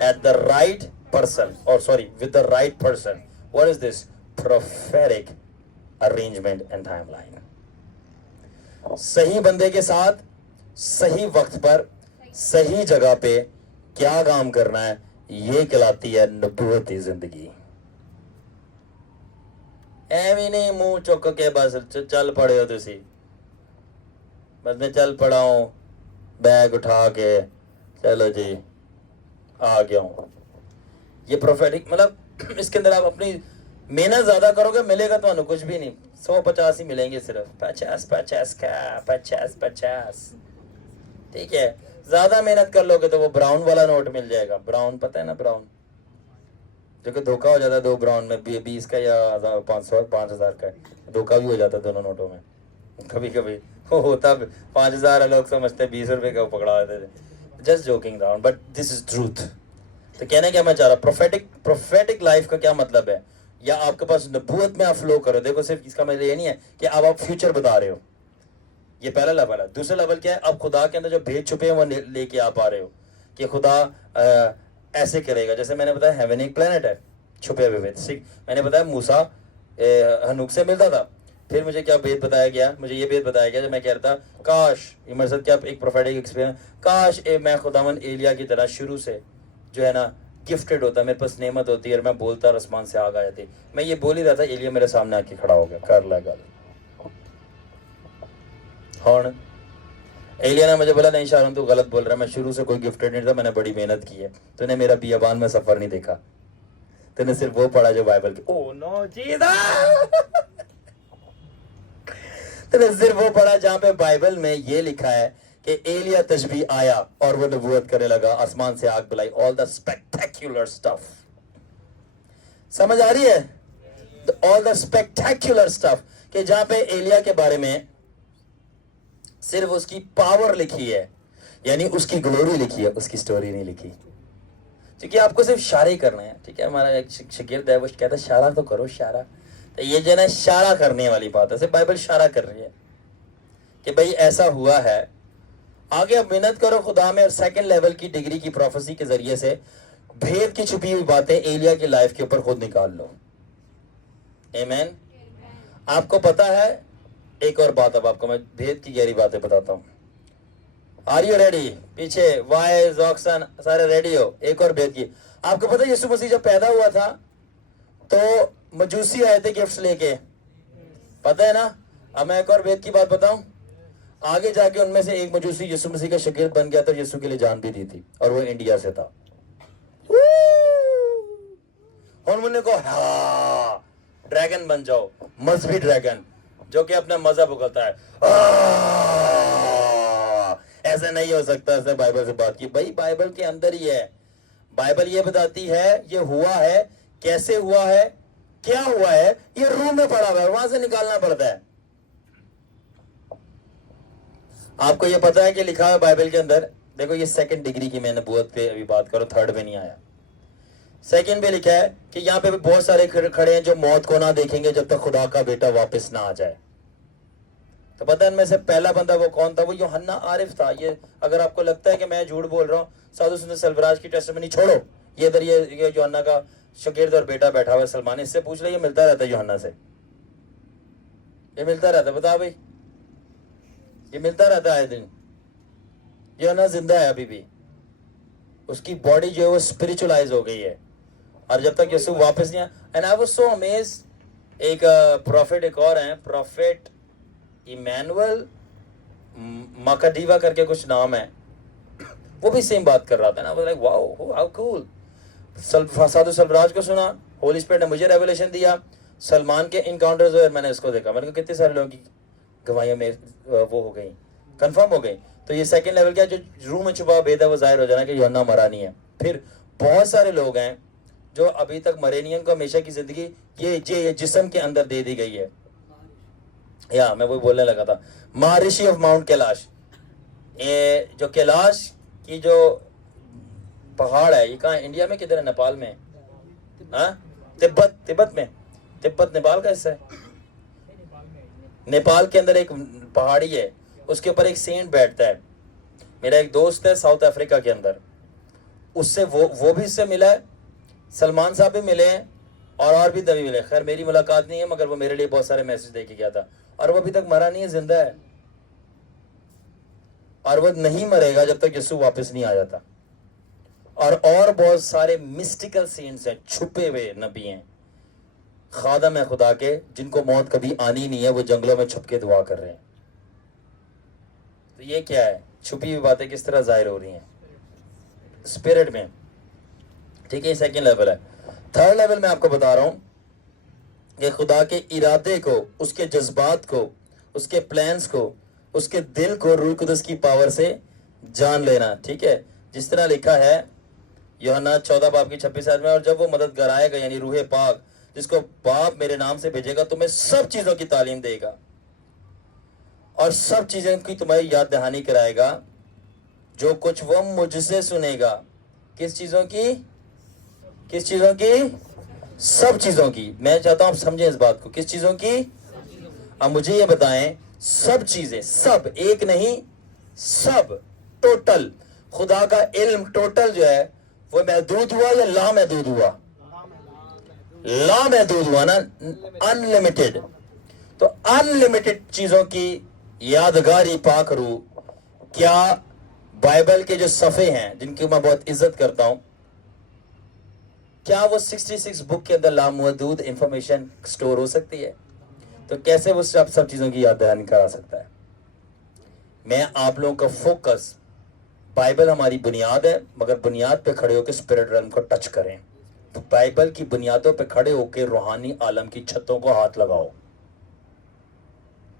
at the right person, or sorry, with the right person. What is this? Prophetic arrangement and timeline. सही बंदे के साथ सही वक्त पर सही जगह पे क्या काम करना है, ये कहलाती है नबूवती जिंदगी। ਐਵੇਂ नहीं मुंह चुक के बस चल पड़े हो तुसी, बस मैं चल पड़ा हूं, बैग उठा के चलो जी आ गया हूँ। ये प्रोफेटिक मतलब इसके अंदर आप अपनी मेहनत ज्यादा करोगे, मिलेगा तो कुछ भी नहीं, 150 ही मिलेंगे, सिर्फ 50 का 50, ठीक है। ज्यादा मेहनत कर लोगे तो वो ब्राउन वाला नोट मिल जाएगा। ब्राउन पता है ना, ब्राउन जो कि धोखा हो जाता है 2 ब्राउन में, 20 का या 5,000 का धोखा भी हो जाता है दोनों नोटों में। कभी कभी वो होता 5,000, लोग समझते 20 रुपए का पकड़ा देते थे। Just joking round, but this is truth. तो कहना क्या मैं चाह रहा, प्रोफेटिक लाइफ का क्या मतलब है, या आपके पास नबूवत में आप फ्लो करो। देखो सिर्फ इसका मतलब ये नहीं है कि अब आप फ्यूचर बता रहे हो, ये पहला लेवल है। दूसरा लेवल क्या है, अब खुदा के अंदर जो भेद छुपे हैं वो लेके आप आ रहे हो कि खुदा ऐसे करेगा। जैसे मैंने बताया हेवन एक प्लेनेट है, छुपे हुए भेद। मैंने बताया मूसा हनूक से मिलता था, फिर मुझे क्या भेद बताया गया, मुझे ये भेद बताया गया जब मैं कह रहा था काश, ये मेरे साथ क्या एक प्रोफेटिक एक्सपीरियंस, काश मैं खुदावन एलिया की तरह शुरू से जो है ना गिफ्टेड होता, मेरे पास नेमत होती और मैं बोलता और आसमान से आग आ जाती। मैं ये बोल ही रहा था, एलिया मेरे सामने आके खड़ा हो गया, कर लगा। हाँ, एलिया ने मुझे बोला नहीं शाहरुख तू गलत बोल रहा है, मैं शुरू से कोई गिफ्टेड नहीं था, मैंने बड़ी मेहनत की है, तूने मेरा बियाबान में सफर नहीं देखा, तूने सिर्फ वो पढ़ा जो बाइबल के। ओह नो जीसस, तूने सिर्फ वो पढ़ा जहां पे बाइबल में ये लिखा है कि एलिया तशबी आया और वो नबूवत करने लगा, आसमान से आग बुलाई, ऑल द स्पेक्टेक्युलर स्टफ। समझ आ रही है? ऑल द स्पेक्टेक्युलर स्टफ, कि जहां पे एलिया के बारे में सिर्फ उसकी पावर लिखी है, यानी उसकी ग्लोरी लिखी है, उसकी स्टोरी नहीं लिखी। क्योंकि आपको सिर्फ इशारे करने हैं, ठीक है। हमारा एक शागिर्द है, वो कहता है इशारा तो करो, इशारा। तो ये जो है ना इशारा करने वाली बात है, सिर्फ बाइबल इशारा कर रही है कि भाई ऐसा हुआ है। आगे आप मेहनत करो खुदा में, और सेकंड लेवल की डिग्री की प्रोफेसी के जरिए से भेद की छुपी हुई बातें एलिया की लाइफ के ऊपर खुद निकाल लो। आमीन। आपको पता है, एक और बात अब आपको मैं भेद की गहरी बातें बताता हूं। Are you ready? पीछे वाइज ऑक्सन सारे रेडी हो? एक और भेद की। आपको पता है यीशु मसीह जब पैदा हुआ था, तो मजूसी आए थे गिफ्ट्स लेके, पता है ना। अब मैं एक और वेद की बात बताऊं, आगे जाके उनमें से एक मजूसी यीशु मसीह का शागिर्द बन गया था, यीशु के लिए जान भी दी थी, और वो इंडिया से था। उन्होंने को हाँ ड्रैगन बन जाओ, मजहबी ड्रैगन जो कि अपना मजहब उगलता है। ऐसा नहीं हो सकता, ऐसे बाइबल से बात की। भाई बाइबल के अंदर ही है, बाइबल ये बताती है ये हुआ है, कैसे हुआ है, क्या हुआ है, ये रूम में पड़ा हुआ है, वहां से निकालना पड़ता है। आपको ये पता है कि लिखा है बाइबल के अंदर, देखो ये सेकंड डिग्री की मैं नबूवत पे अभी बात करो, थर्ड पे नहीं आया। सेकंड पे लिखा है कि यहाँ पे भी बहुत सारे खड़े हैं जो मौत को ना देखेंगे जब तक खुदा का बेटा वापस ना आ जाए। तो पता है इनमें से पहला बंदा वो कौन था? वो यूहन्ना आरिफ था। ये अगर आपको लगता है कि मैं झूठ बोल रहा हूँ, साधु सुंदर सल्वराज की टेस्टिमनी छोड़ो, ये इधर ये यूहन्ना का शागिर्द और बेटा बैठा हुआ है सलमान, इससे पूछ ले, ये मिलता रहता है यूहन्ना से, ये मिलता रहता है, बता भाई, ये मिलता रहता है दिन। यूहन्ना जिंदा है अभी भी, उसकी बॉडी जो है वो स्पिरिचुअलाइज हो गई है, और जब तक यीशु वापस नहीं आया। And I was so amazed, एक प्रॉफिट एक और है, प्रॉफिट इमैनुअल मकाडीवा करके कुछ नाम है, वो भी सेम बात कर रहा था ना। Like wow how cool. Sadhu Selvaraj को सुना, होली स्पिरिट ने मुझे रेवलेशन दिया, सलमान के इनकाउंटर्स हुए, मैंने इसको देखा, मैंने कहा कितने सारे लोगों की गवाहियां में वो हो गई, कंफर्म हो गई। तो ये सेकंड लेवल क्या, जो रूम में छुपा भेद है वो जाहिर हो जाना कि यूहन्ना मरा नहीं है। फिर बहुत सारे लोग हैं जो अभी तक मरे नहीं हैं, उनको हमेशा की जिंदगी ये जिस्म के अंदर दे दी गई है। या मैं वो बोलने लगा था, महर्षि ऑफ माउंट कैलाश, ये जो कैलाश की जो पहाड़ है, ये कहाँ इंडिया में, किधर है, नेपाल में, हाँ तिब्बत में, तिब्बत नेपाल का हिस्सा है। नेपाल के अंदर एक पहाड़ी है, उसके ऊपर एक सेंट बैठता है। मेरा एक दोस्त है साउथ अफ्रीका के अंदर, उससे वो भी इससे मिला है, सलमान साहब भी मिले हैं, और भी दबी मिले। खैर मेरी मुलाकात नहीं है, मगर वो मेरे लिए बहुत सारे मैसेज दे के गया था, और वो अभी तक मरा नहीं है, जिंदा है, और वो नहीं मरेगा जब तक यीशु वापस नहीं आ जाता। और बहुत सारे मिस्टिकल सीन्स हैं, छुपे हुए नबी हैं, खादम है खुदा के, जिनको मौत कभी आनी नहीं है, वो जंगलों में छुप के दुआ कर रहे हैं। तो ये क्या है, छुपी हुई बातें किस तरह जाहिर हो रही हैं स्पिरिट में। ठीक है, सेकंड लेवल है। थर्ड लेवल में आपको बता रहा हूं कि खुदा के इरादे को, उसके जज्बात को, उसके प्लान्स को, उसके दिल को रूह कुदस की पावर से जान लेना। ठीक है, जिस तरह लिखा है यूहन्ना 14 बाब की 26 आयत में, और जब वो मददगार आएगा यानी रूह पाक, जिसको बाप मेरे नाम से भेजेगा, तुम्हें सब चीजों की तालीम देगा और सब चीजों की तुम्हारी याद दहानी कराएगा, जो कुछ वो मुझसे सुनेगा। किस चीजों की? किस चीजों की? सब चीजों की। मैं चाहता हूं आप समझें इस बात को, किस चीजों की? अब मुझे ये बताएं, सब चीजें, सब, एक नहीं, सब, टोटल। खुदा का इल्म टोटल जो है वो महदूद हुआ या ला महदूद हुआ? ला महदूद हुआ ना, अनलिमिटेड। तो अनलिमिटेड चीजों की यादगारी पाक रूह, क्या बाइबल के जो सफ़े हैं जिनकी मैं बहुत इज्जत करता हूं, क्या वो 66 बुक के अंदर लामहदूद इंफॉर्मेशन स्टोर हो सकती है? तो कैसे वो सब चीज़ों की याद दहानी करा सकता है? मैं आप लोगों का फोकस, बाइबल हमारी बुनियाद है, मगर बुनियाद पे खड़े होकर स्पिरिट रन को टच करें। तो बाइबल की बुनियादों पे खड़े होकर रूहानी आलम की छतों को हाथ लगाओ।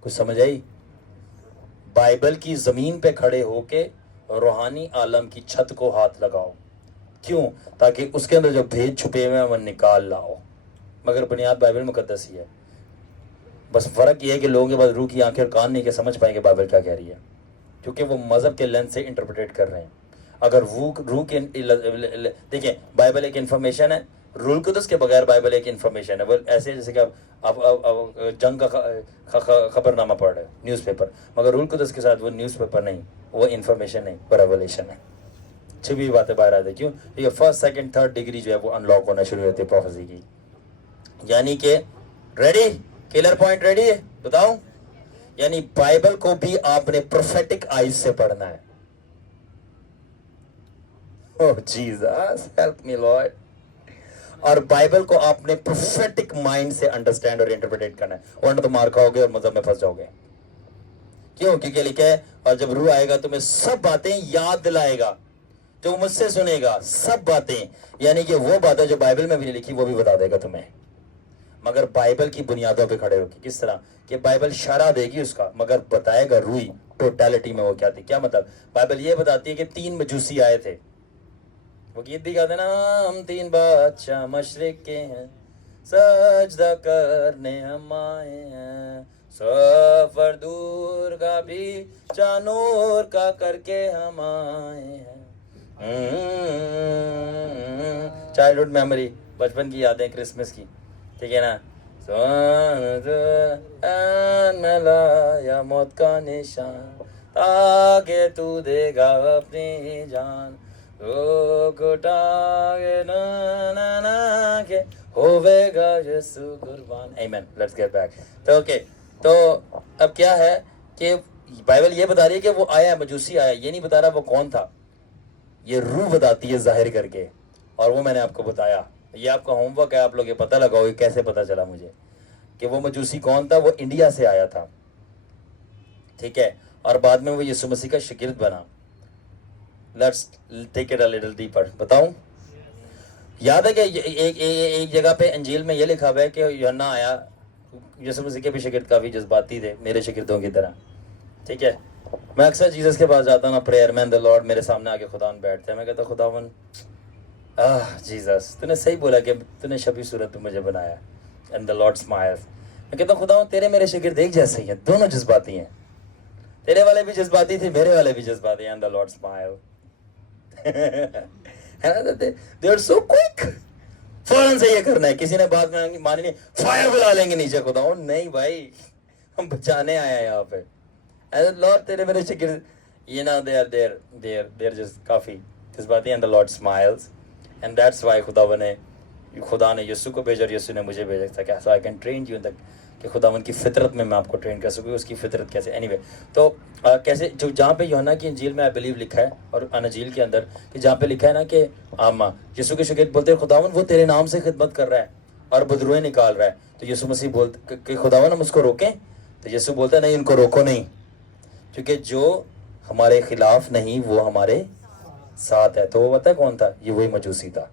कुछ समझ आई? बाइबल की जमीन पे खड़े होके रूहानी आलम की छत को हाथ लगाओ। क्यों? ताकि उसके अंदर जो भेद छुपे हुए हैं वो निकाल लाओ। मगर बुनियाद बाइबल मुकद्दस ही है। बस फर्क ये है कि लोगों के पास रूह की आंखें और कान नहीं के समझ पाएंगे बाइबल क्या कह रही है, क्योंकि वो मजहब के लेंस से इंटरप्रेट कर रहे हैं। अगर रूह के देखिए, बाइबल एक इन्फॉर्मेशन है, रूह कुदस के बगैर बाइबल एक इन्फॉर्मेशन है। वो ऐसे जैसे कि आप जंग का खबरनामा पढ़ रहे हो, न्यूज़पेपर, मगर रूह कुदस के साथ वो न्यूज़पेपर नहीं, वो इन्फॉर्मेशन नहीं, वो रेवलेशन है। छुपी हुई बातें बाहर आती। क्यों? ये फर्स्ट सेकंड थर्ड डिग्री जो है वो अनलॉक होना शुरू होती है प्रोफेसी की। यानी कि रेडी, किलर पॉइंट रेडी है, बताऊं? यानी बाइबल को भी आपने प्रोफेटिक आईज से पढ़ना है। ओह जीसस हेल्प मी लॉर्ड। और बाइबल को आपने प्रोफेटिक माइंड से अंडरस्टैंड और इंटरप्रेट करना है, वरना तो मार खाओगे और मजहब में फंस जाओगे। क्यों? क्योंकि लिखा है और जब रूह आएगा तुम्हें सब बातें याद दिलाएगा, जो मुझसे सुनेगा सब बातें, यानी कि वो बातें जो बाइबल में भी नहीं लिखी वो भी बता देगा तुम्हें, मगर बाइबल की बुनियादों पे खड़े होकर। किस तरह कि बाइबल शरह देगी उसका, मगर बताएगा रूही टोटलिटी में वो क्या थी। क्या मतलब? बाइबल ये बताती है कि 3 मजूसी आए थे, वो गीत भी गाते ना, हम 3 बादशाह मशरिक के हैं, सजदा करने हम आए हैं, सफर दूर का भी चानूर का करके हम आए हैं। चाइल्डहुड मेमोरी, बचपन की यादें क्रिसमस की, ठीक है ना। या मौत का निशान ताकि तू देगा अपनी जान, के होवेगा यीशु कुर्बान। आमीन। Let's get back. तो ओके, तो अब क्या है कि बाइबल ये बता रही है कि वो आया, मजूसी आया, ये नहीं बता रहा वो कौन था, ये रूह बताती है जाहिर करके, और वो मैंने आपको बताया। ये आपका होमवर्क है, आप लोग ये पता लगाओ कैसे पता चला मुझे कि वो मजूसी कौन था। वो इंडिया से आया था, ठीक है, और बाद में वो यीशु मसीह का शागिर्द बना। Let's take it a little deeper. बताऊं? याद है कि एक जगह पे अंजील में ये लिखा हुआ है कि यूहन्ना आया, यीशु मसीह के भी शागिर्द काफ़ी जज्बाती थे, मेरे शागिर्दों की तरह, ठीक है। मैं अक्सर जीसस के पास जाता हूँ ना, प्रेयर मैन द लॉर्ड, मेरे सामने आके खुदावन बैठते हैं, मैं कहता खुदावन जीसस तूने सही बोला कि तूने शबी सूरत पे मुझे बनाया, एंड द लॉर्ड स्माइल्स। मैं कहता हूँ खुदावन तेरे मेरे शागिर्द एक जैसे ही हैं, दोनों जज्बाती हैं, तेरे वाले भी जज्बाती थे, मेरे वाले भी जज्बाती हैं, and the Lord smile. They are so quick, फौरन से ये करना है, किसी ने बात मानी नहीं, फायर बुला लेंगे नीचे। खुदावन नहीं भाई, हम बचाने आए हैं यहाँ पे। लॉर्ड तेरे मेरे शागिर्द, you know, they're just काफी जज्बाती, and the Lord smiles, and that's why खुदा ने यीशु को भेजा और यीशु ने मुझे भेजा था, so I can train you in the, कि खुदावन की फितरत में मैं आपको ट्रेन कर सकूँ, उसकी फितरत कैसे। एनीवे, तो कैसे, जो जहाँ पे यूहन्ना की इंजील में आई बिलीव लिखा है, और अनजील के अंदर कि जहाँ पे लिखा है ना कि यीशु के शागिर्द बोलते हैं खुदावन वो तेरे नाम से खिदमत कर रहा है और बदरूहें निकाल रहा है, तो यीशु मसीह बोलते कि खुदावन हम उसको रोकें, तो यीशु बोलता है नहीं, उनको रोको नहीं, क्योंकि जो हमारे खिलाफ नहीं वो हमारे साथ है। तो वो पता है कौन था? ये वही मजूसी था,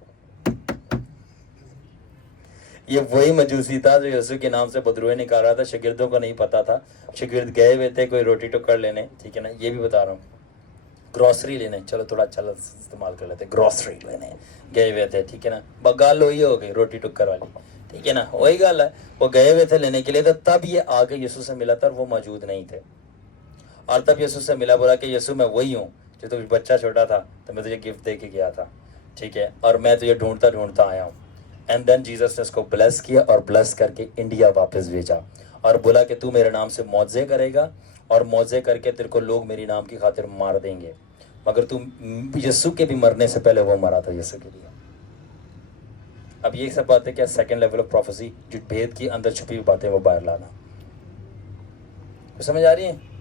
ये वही मजूसी था जो यीशु के नाम से बदरूहें निकाल रहा था। शागिर्दों को नहीं पता था, शागिर्द गए हुए थे कोई रोटी टुक्कर लेने, ठीक है ना, ये भी बता रहा हूँ, ग्रॉसरी लेने, चलो थोड़ा अच्छा इस्तेमाल कर लेते, ग्रॉसरी लेने गए हुए थे, ठीक है ना, गाल वही हो गई रोटी टुक्कर वाली, ठीक है ना, वही गाल है। वो गए हुए थे लेने के लिए, तो तब ये आगे यीशु से मिला था और वो मौजूद नहीं थे, और तब यीशु से मिला, बोला कि यीशु मैं वही हूँ जो तुझे बच्चा छोटा था तो मैं तुझे गिफ्ट दे के गया था, ठीक है, और मैं तुझे ढूंढता ढूंढता आया हूँ। एंड देन जीसस ने उसको ब्लेस किया और ब्लेस करके इंडिया वापस भेजा और बोला कि तू मेरे नाम से मौजे करेगा और मौजे करके तेरे को लोग मेरी नाम की खातिर मार देंगे, मगर तू यीशु के भी मरने से पहले वो मरा था यीशु के लिए। अब ये सब बातें क्या? सेकंड लेवल ऑफ प्रोफेसी, जो भेद की अंदर छुपी हुई बातें वो बाहर लाना, तो समझ आ रही है?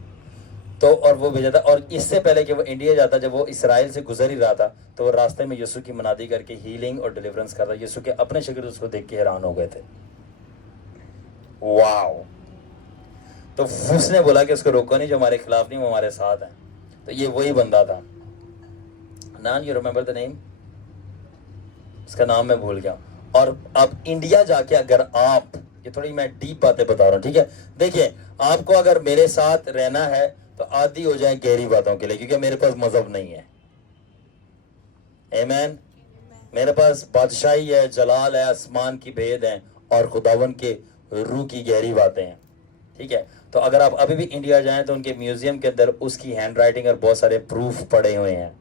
तो और वो भेजा था, और इससे पहले कि वो इंडिया जाता, जब वो इसराइल से गुजर ही रहा था, तो वो रास्ते में यीशु की मनादी करके हीलिंग और डिलीवरेंस कर रहा। यीशु के अपने शागिर्द उसको देख के हैरान हो गए थे, वाओ। तो उसने बोला कि उसको रोको नहीं, जो हमारे खिलाफ नहीं वो हमारे साथ है। तो ये वही बंदा था, नान यू रिमेंबर द नेम, उसका नाम मैं भूल गया। और अब इंडिया जाके अगर आप, ये थोड़ी मैं डीप बातें बता रहा हूँ, ठीक है, देखिए आपको अगर मेरे साथ रहना है तो आदी हो जाए गहरी बातों के लिए, क्योंकि मेरे पास मजहब नहीं है, आमीन। मेरे पास बादशाही है, जलाल है, आसमान की भेद है और खुदावन के रूह की गहरी बातें हैं, ठीक है। तो अगर आप अभी भी इंडिया जाएं तो उनके म्यूजियम के अंदर उसकी हैंड राइटिंग और बहुत सारे प्रूफ पड़े हुए हैं,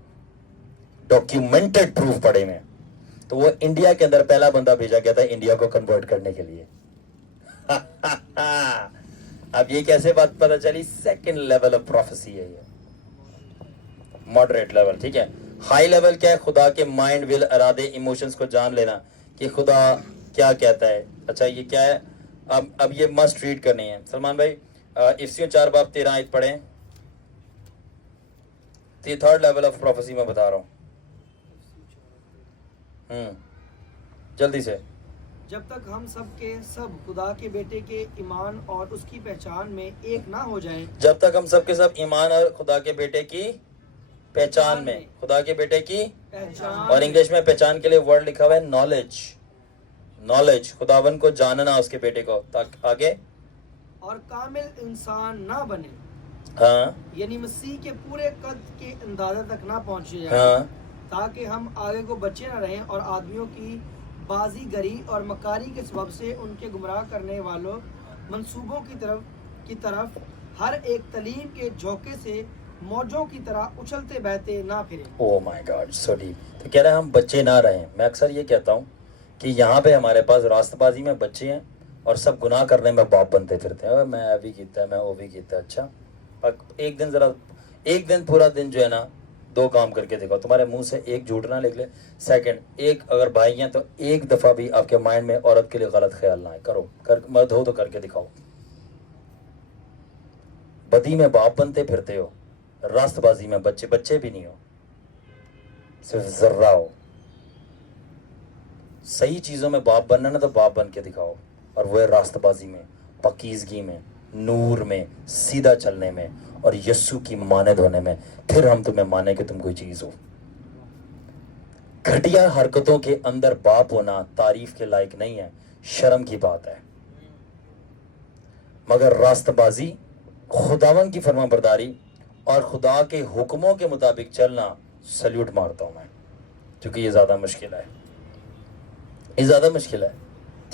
डॉक्यूमेंटेड प्रूफ पड़े हुए हैं। तो वो इंडिया के अंदर पहला बंदा भेजा गया था इंडिया को कन्वर्ट करने के लिए। अब ये कैसे बात पता चली? सेकंड लेवल ऑफ प्रोफेसी है ये, मॉडरेट लेवल, ठीक है। हाई लेवल क्या है? खुदा के माइंड, विल, इरादे, इमोशंस को जान लेना कि खुदा क्या कहता है। अच्छा ये क्या है? अब ये मस्ट रीड करनी है। सलमान भाई इफ्सियों 4 बाब 13 आयत पढ़ें। तो ये थर्ड लेवल ऑफ प्रोफेसी मैं बता रहा हूँ। जल्दी से। जब तक हम सब के सब खुदा के बेटे के ईमान और उसकी पहचान में एक ना हो जाएं, जब तक हम सब के सब ईमान और खुदा के बेटे की पहचान में, खुदा के बेटे की, पहचान और इंग्लिश में पहचान के लिए वर्ड लिखा हुआ है नॉलेज, नॉलेज, खुदावन को जानना, उसके बेटे को, ताकि आगे, और कामिल इंसान ना बने, हाँ यानी मसीह के पूरे कद के अंदाजा तक ना पहुंचे जाए, हाँ, ताकि हम आगे को बचे ना रहें और आदमियों की बाजीगरी और मकारी के सबब से उनके गुमराह करने वालों मंसूबों की तरफ हर एक तलीम के झोंके से मौजों की तरह उछलते बहते ना फिरें। Oh my God, so deep. तो कह रहा है हम बच्चे ना रहें। मैं अक्सर ये कहता हूँ कि यहाँ पे हमारे पास रास्तबाजी में बच्चे हैं और सब गुनाह करने में बाप बनते फिरते हैं, मैं अभी कीता, मैं वो भी कीता। अच्छा, एक दिन जरा, एक दिन पूरा दिन जो है ना, 2 काम करके दिखाओ, तुम्हारे मुंह से एक झूठ ना निकले। सेकंड, एक अगर भाई हैं तो एक दफा भी आपके माइंड में औरत के लिए गलत ख्याल ना आए, करो, कर मर्द हो तो करके दिखाओ। बदी में बाप बनते फिरते हो, रास्तबाजी में बच्चे, बच्चे भी नहीं हो, सिर्फ जर्रा हो। सही चीजों में बाप बनना ना तो बाप बन के दिखाओ, और वो है रास्तबाजी में, पकीजगी में, नूर में, सीधा चलने में और यस्सु की मानद होने में। फिर हम तुम्हें माने कि तुम कोई चीज हो। घटिया हरकतों के अंदर बाप होना तारीफ के लायक नहीं है, शर्म की बात है। मगर रास्तबाजी, खुदावन की फरमाबरदारी और खुदा के हुक्मों के मुताबिक चलना, सल्यूट मारता हूं मैं, क्योंकि ये ज्यादा मुश्किल है, ये ज्यादा मुश्किल है।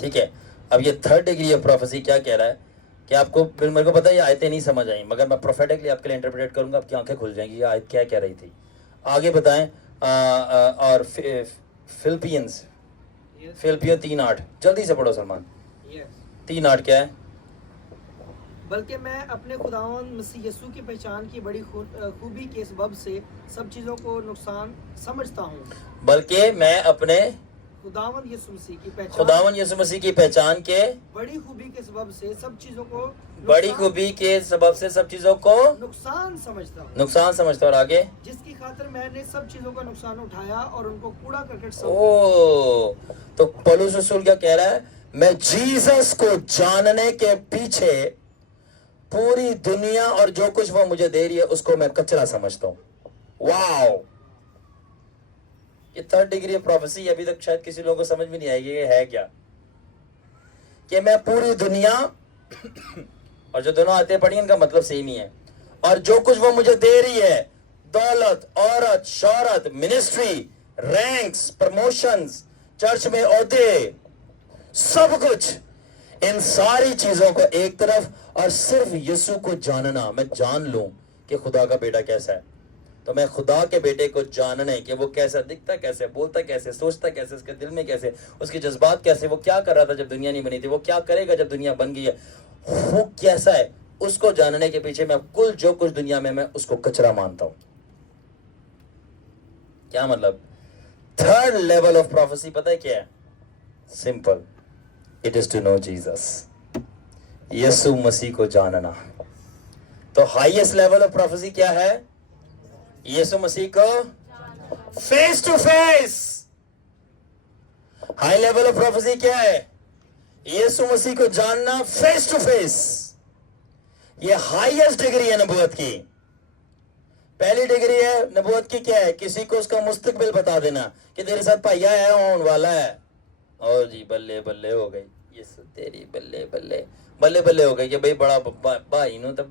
ठीक है, अब ये 3rd डिग्री ऑफ प्रोफेसी क्या कह रहा है कि आपको, फिर मेरे को पता है ये आयतें नहीं समझ आई, मगर मैं प्रोफेटिकली आपके लिए इंटरप्रेट करूंगा, आपकी आंखें खुल जाएंगी ये आयत क्या कह रही थी। आगे बताएं। और फिलिपियंस, फिलिपियो 3:8, जल्दी से पढ़ो सलमान। 3:8 क्या है? बल्कि मैं अपने खुदावंद मसीह यीशु की पहचान की बड़ी खूबी के सबब से सब चीज़ों को नुकसान समझता हूँ। बल्कि मैं अपने खुदावंद यीशु मसीह की पहचान, खुदावन यीशु मसीह की पहचान के बड़ी खूबी के सबब से सब चीज़ों को बड़ी खूबी के सबब से सब चीजों को नुकसान समझता हूँ, नुकसान समझता। और आगे, जिसकी खातिर मैंने सब चीज़ों का नुकसान उठाया और उनको कूड़ा करकट समझा। ओ, तो पौलुस रसूल क्या कह रहा है? मैं जीसस को जानने के पीछे पूरी दुनिया और जो कुछ वो मुझे दे रही है उसको मैं कचरा समझता हूं। वाओ, ये 3rd डिग्री ऑफ प्रोफेसी अभी तक शायद किसी लोगों को समझ में नहीं आई ये है क्या, कि मैं पूरी दुनिया और जो दोनों आते पढ़ी इनका मतलब सेम ही है, और जो कुछ वो मुझे दे रही है, दौलत, औरत, शौहरत, मिनिस्ट्री, रैंक्स, प्रमोशंस, चर्च में ओहदे, सब कुछ, इन सारी चीजों को एक तरफ और सिर्फ यीशु को जानना, मैं जान लूं कि खुदा का बेटा कैसा है। तो मैं खुदा के बेटे को जानने कि वो कैसा दिखता, कैसे बोलता, कैसे सोचता, कैसे उसके दिल में, कैसे उसके जज्बात, कैसे वो क्या कर रहा था जब दुनिया नहीं बनी थी, वो क्या करेगा जब दुनिया बन गई है, वो कैसा है, उसको जानने के पीछे मैं कुल जो कुछ दुनिया में मैं उसको कचरा मानता हूं। क्या मतलब? 3rd लेवल ऑफ प्रोफेसी पता है क्या है? Simple, it is to know Jesus, Yeshu मसीह को जानना। तो हाईएस्ट लेवल ऑफ प्रोफेसी क्या है? यीशु मसीह को face to face. High level of prophecy क्या है? यीशु मसीह को जानना फेस टू फेस। ये हाईएस्ट डिग्री है नबूवत की। पहली डिग्री है नबूवत की क्या है? किसी को उसका मुस्तकबिल बता देना कि तेरे साथ भैया है, होने वाला है, और जी बल्ले बल्ले हो गई, ये तेरी बल्ले बल्ले बल्ले बल्ले हो गई कि भाई बड़ा भाई नो तो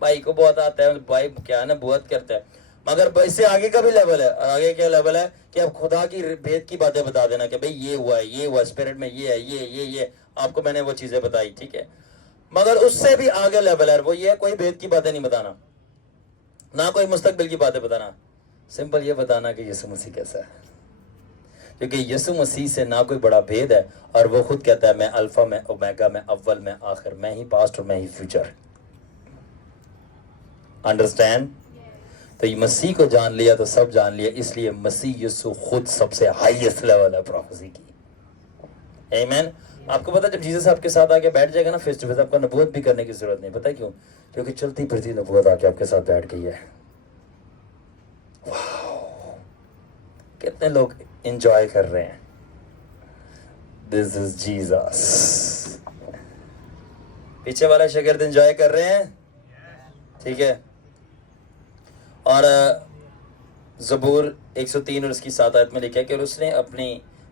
भाई को बहुत आता है, भाई क्या ना बहुत करता है। मगर इससे आगे का भी लेवल है, और आगे क्या लेवल है कि अब खुदा की भेद की बातें बता देना कि भाई ये हुआ स्पिरिट में, ये है, ये आपको मैंने वो चीजें बताई, ठीक है। मगर उससे भी आगे लेवल है, वो ये कोई भेद की बातें नहीं बताना, ना कोई मुस्तकबिल की बातें बताना, सिंपल ये बताना कि यीशु मसीह कैसा है, क्योंकि यीशु मसीह से ना कोई बड़ा भेद है, और वो खुद कहता है मैं अल्फा, मैं ओमेगा, मैं अव्वल, मैं आखिर, मैं ही पास्ट और मैं ही फ्यूचर। अंडरस्टैंड? तो ये मसीह को जान लिया तो सब जान लिया, इसलिए मसीह यीशु खुद सबसे हाईएस्ट लेवल है प्रोफेसी की। आमीन। आपको पता है जब जीसस आपके साथ आके बैठ जाएगा ना फेस टू फेस, आपको नबूवत भी करने की जरूरत नहीं। पता है क्यों? क्योंकि चलती फिरती नबूवत आके आपके साथ बैठ गई है। वाह, कितने लोग एंजॉय कर रहे हैं, This is Jesus. پیچھے والا شاگرد انجوائے کر رہے ہیں؟ ٹھیک ہے. اور زبور 103 اور اس کی 7 آیت میں لکھا ہے کہ اس نے اپنی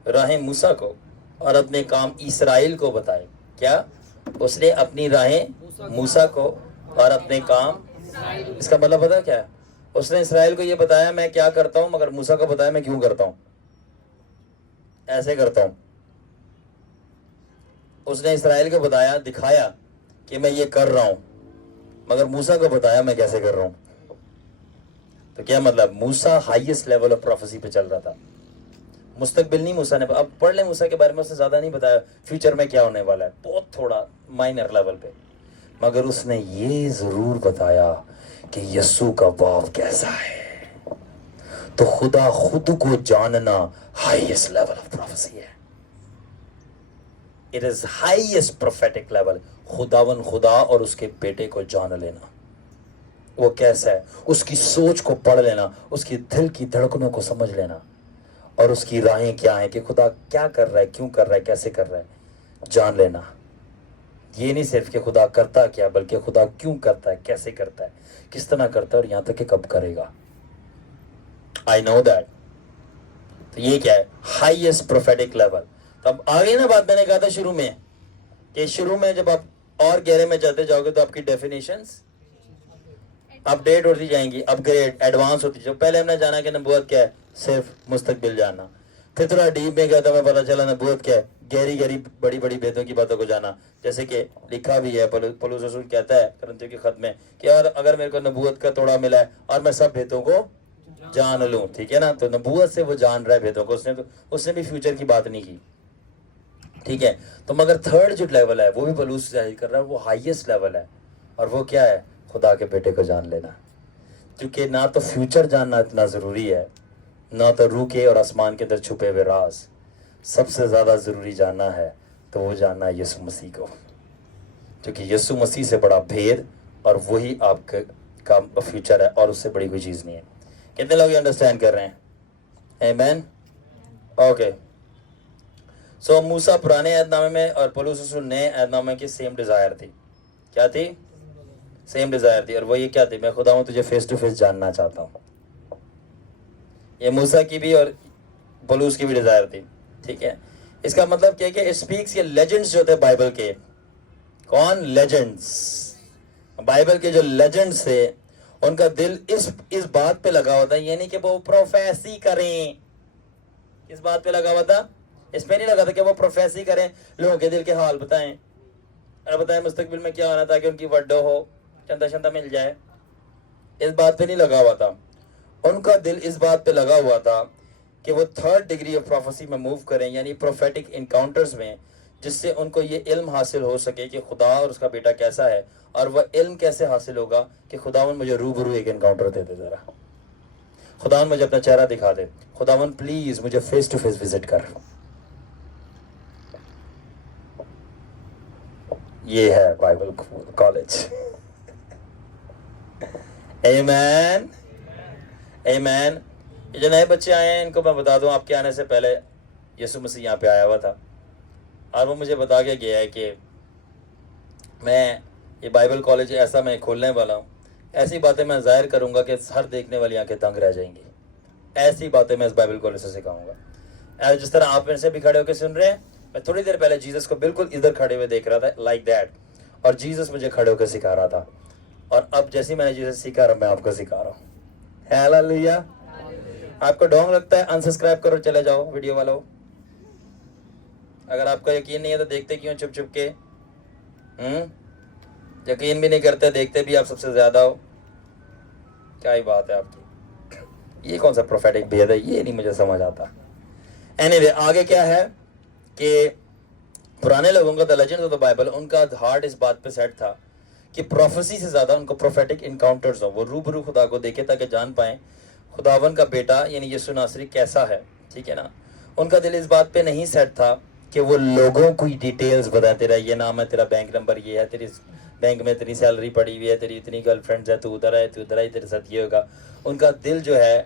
راہیں موسیٰ کو اور اپنے کام اسرائیل کو بتائے. کیا؟ اس نے اپنی راہیں موسیٰ کو اور اپنے کام. اس کا مطلب پتہ کیا ہے؟ اس نے اسرائیل کو یہ بتایا میں کیا کرتا ہوں، مگر موسیٰ کو بتایا میں کیوں کرتا ہوں. ایسے کرتا ہوں. اس نے اسرائیل کو بتایا، دکھایا کہ میں یہ کر رہا ہوں، مگر موسیٰ کو بتایا میں کیسے کر رہا ہوں. تو کیا مطلب؟ موسیٰ ہائیسٹ لیول آف پروفیسی پہ چل رہا تھا. مستقبل نہیں موسیٰ نے. اب پڑھ لیں موسیٰ کے بارے میں، اس نے زیادہ نہیں بتایا فیوچر میں کیا ہونے والا ہے، بہت تھوڑا مائنر لیول پہ. مگر اس نے یہ ضرور بتایا کہ یسوع کا باپ کیسا ہے. تو خدا خود کو جاننا ہائیسٹ لیول آف پروفیسی ہے. It is highest prophetic level. خداون خدا اور اس کے بیٹے کو جان لینا، وہ کیسا ہے، اس کی سوچ کو پڑھ لینا، اس کی دل کی دھڑکنوں کو سمجھ لینا، اور اس کی راہیں کیا ہیں، کہ خدا کیا کر رہا ہے، کیوں کر رہا ہے، کیسے کر رہا ہے، جان لینا. یہ نہیں صرف کہ خدا کرتا کیا، بلکہ خدا کیوں کرتا ہے، کیسے کرتا ہے، کس طرح کرتا ہے، اور یہاں تک کہ کب کرے گا. I know that. تو یہ کیا ہے؟ Highest prophetic level. تو اب آگے نا بات میں نے کہا تھا شروع میں، کہ شروع میں جب آپ اور گہرے میں چلتے جاؤ گے تو آپ کی ڈیفینیشنز اپ ڈیٹ ہوتی جائیں گی، اپ گریڈ، ایڈوانس ہوتی جائے. پہلے ہم نے جانا کہ نبوت کیا ہے، صرف مستقبل جاننا. پھر تھوڑا ڈیپ میں گیا تو ہمیں پتہ چلا نبوت کیا ہے، گہری گہری بڑی بڑی باتوں کی باتوں کو جانا. جیسے کہ لکھا بھی ہے، پولس رسول کہتا ہے کرنتھیوں کے خط میں کہ اور اگر میرے کو نبوت کا توڑا ملا ہے اور میں سب باتوں کو جان لوں. ٹھیک ہے نا. تو نبوت سے وہ جان رہا ہے باتوں کو. اس نے بھی فیوچر کی بات نہیں کی. ٹھیک ہے. تو مگر تھرڈ جو لیول ہے وہ بھی پولس ظاہر کر رہا ہے، وہ ہائیسٹ لیول ہے. اور وہ کیا ہے؟ خدا کے بیٹے کو جان لینا. کیونکہ نہ تو فیوچر جاننا اتنا ضروری ہے، نہ تو روح کے اور آسمان کے اندر چھپے ہوئے راز. سب سے زیادہ ضروری جاننا ہے تو وہ جاننا ہے یسوع مسیح کو. کیونکہ یسوع مسیح سے بڑا بھید اور وہی آپ کا فیوچر ہے، اور اس سے بڑی کوئی چیز نہیں ہے. کتنے لوگ یہ انڈرسٹینڈ کر رہے ہیں؟ آمین. اوکے. سو موسیٰ پرانے عہد نامے میں اور پولس رسول نئے عہد نامے کی سیم ڈیزائر تھی. کیا تھی؟ سیم ڈیزائر تھی. اور وہ یہ کیا تھی؟ میں خدا ہوں تجھے فیس ٹو فیس جاننا چاہتا ہوں. یہ موسیٰ کی بھی اور پولس کی بھی ڈیزائر تھی. ٹھیک ہے. اس کا مطلب کیا ہے کہ اسپیکس، یہ لیجنڈز جو تھے بائبل کے. کون؟ لیجنڈز. بائبل کے جو لیجنڈز تھے ان کا دل اس بات پہ لگا ہوا تھا، یعنی کہ وہ پروفیسی کریں. اس بات پہ لگا ہوا تھا، اس پہ نہیں لگا تھا کہ وہ پروفیسی کریں، لوگوں کے دل کے حال بتائیں اور بتائیں مستقبل میں کیا ہونا تاکہ ان کی وڈو ہو، چندہ شندہ مل جائے. اس بات پہ نہیں لگا ہوا تھا. ان کا دل اس بات پہ لگا ہوا تھا کہ وہ تھرڈ ڈگری آف پروفیسی میں موو کریں، یعنی پروفیٹک انکاؤنٹرز میں، جس سے ان کو یہ علم حاصل ہو سکے کہ خدا اور اس کا بیٹا کیسا ہے. اور وہ علم کیسے حاصل ہوگا؟ کہ خداون مجھے روبرو ایک انکاؤنٹر دے دے، ذرا خداون مجھے اپنا چہرہ دکھا دے، خداون پلیز مجھے فیس ٹو فیس وزٹ کر. یہ ہے بائبل کالج. آمین. آمین. یہ جو نئے بچے آئے ہیں ان کو میں بتا دوں، آپ کے آنے سے پہلے یسوع مسیح یہاں پہ آیا ہوا تھا اور وہ مجھے بتا کے گیا ہے کہ میں یہ بائبل کالج ایسا میں کھولنے والا ہوں، ایسی باتیں میں ظاہر کروں گا کہ ہر دیکھنے والی آنکھیں دنگ رہ جائیں گی. ایسی باتیں میں اس بائبل کالج سے سکھاؤں گا. جس طرح آپ میں سے بھی کھڑے ہو کے سن رہے ہیں، میں تھوڑی دیر پہلے جیزس کو بالکل ادھر کھڑے ہوئے دیکھ رہا تھا، لائک دیٹ. اور جیزس مجھے کھڑے ہو کے سکھا رہا تھا. اور اب جیسے میں نے جیزس سیکھا رہا میں آپ کو سکھا رہا ہوں. ہیلیلویا. آپ کو ڈونگ لگتا ہے؟ انسبسکرائب کرو، چلے جاؤ ویڈیو والوں. اگر آپ کو یقین نہیں ہے تو دیکھتے کیوں چھپ چھپ کے؟ یقین بھی نہیں کرتے، دیکھتے بھی آپ سب سے زیادہ ہو. کیا ہی بات ہے آپ کی. یہ کون سا پروفیٹک بھید ہے؟ یہ نہیں مجھے سمجھ آتا. اینی آگے کیا ہے کہ پرانے لوگوں کا the legend of the Bible, ان کا ہارٹ اس بات پہ سیٹ تھا کہ پروفیسی سے زیادہ ان کو پروفیٹک انکاؤنٹرز ہوں، وہ روبرو خدا کو دیکھے تاکہ جان پائیں خداون کا بیٹا یعنی یسوع ناصری کیسا ہے. ٹھیک ہے نا. ان کا دل اس بات پہ نہیں سیٹ تھا کہ وہ لوگوں کو ڈیٹیلز بتاتے رہے، یہ نام ہے تیرا، بینک نمبر یہ ہے، تیری بینک میں اتنی سیلری پڑی ہوئی ہے، تیری اتنی گرل فرینڈز ہے، تو ادھر ہے، تو ادھر ہے، تیرے ساتھ یہ ہوگا. ان کا دل جو ہے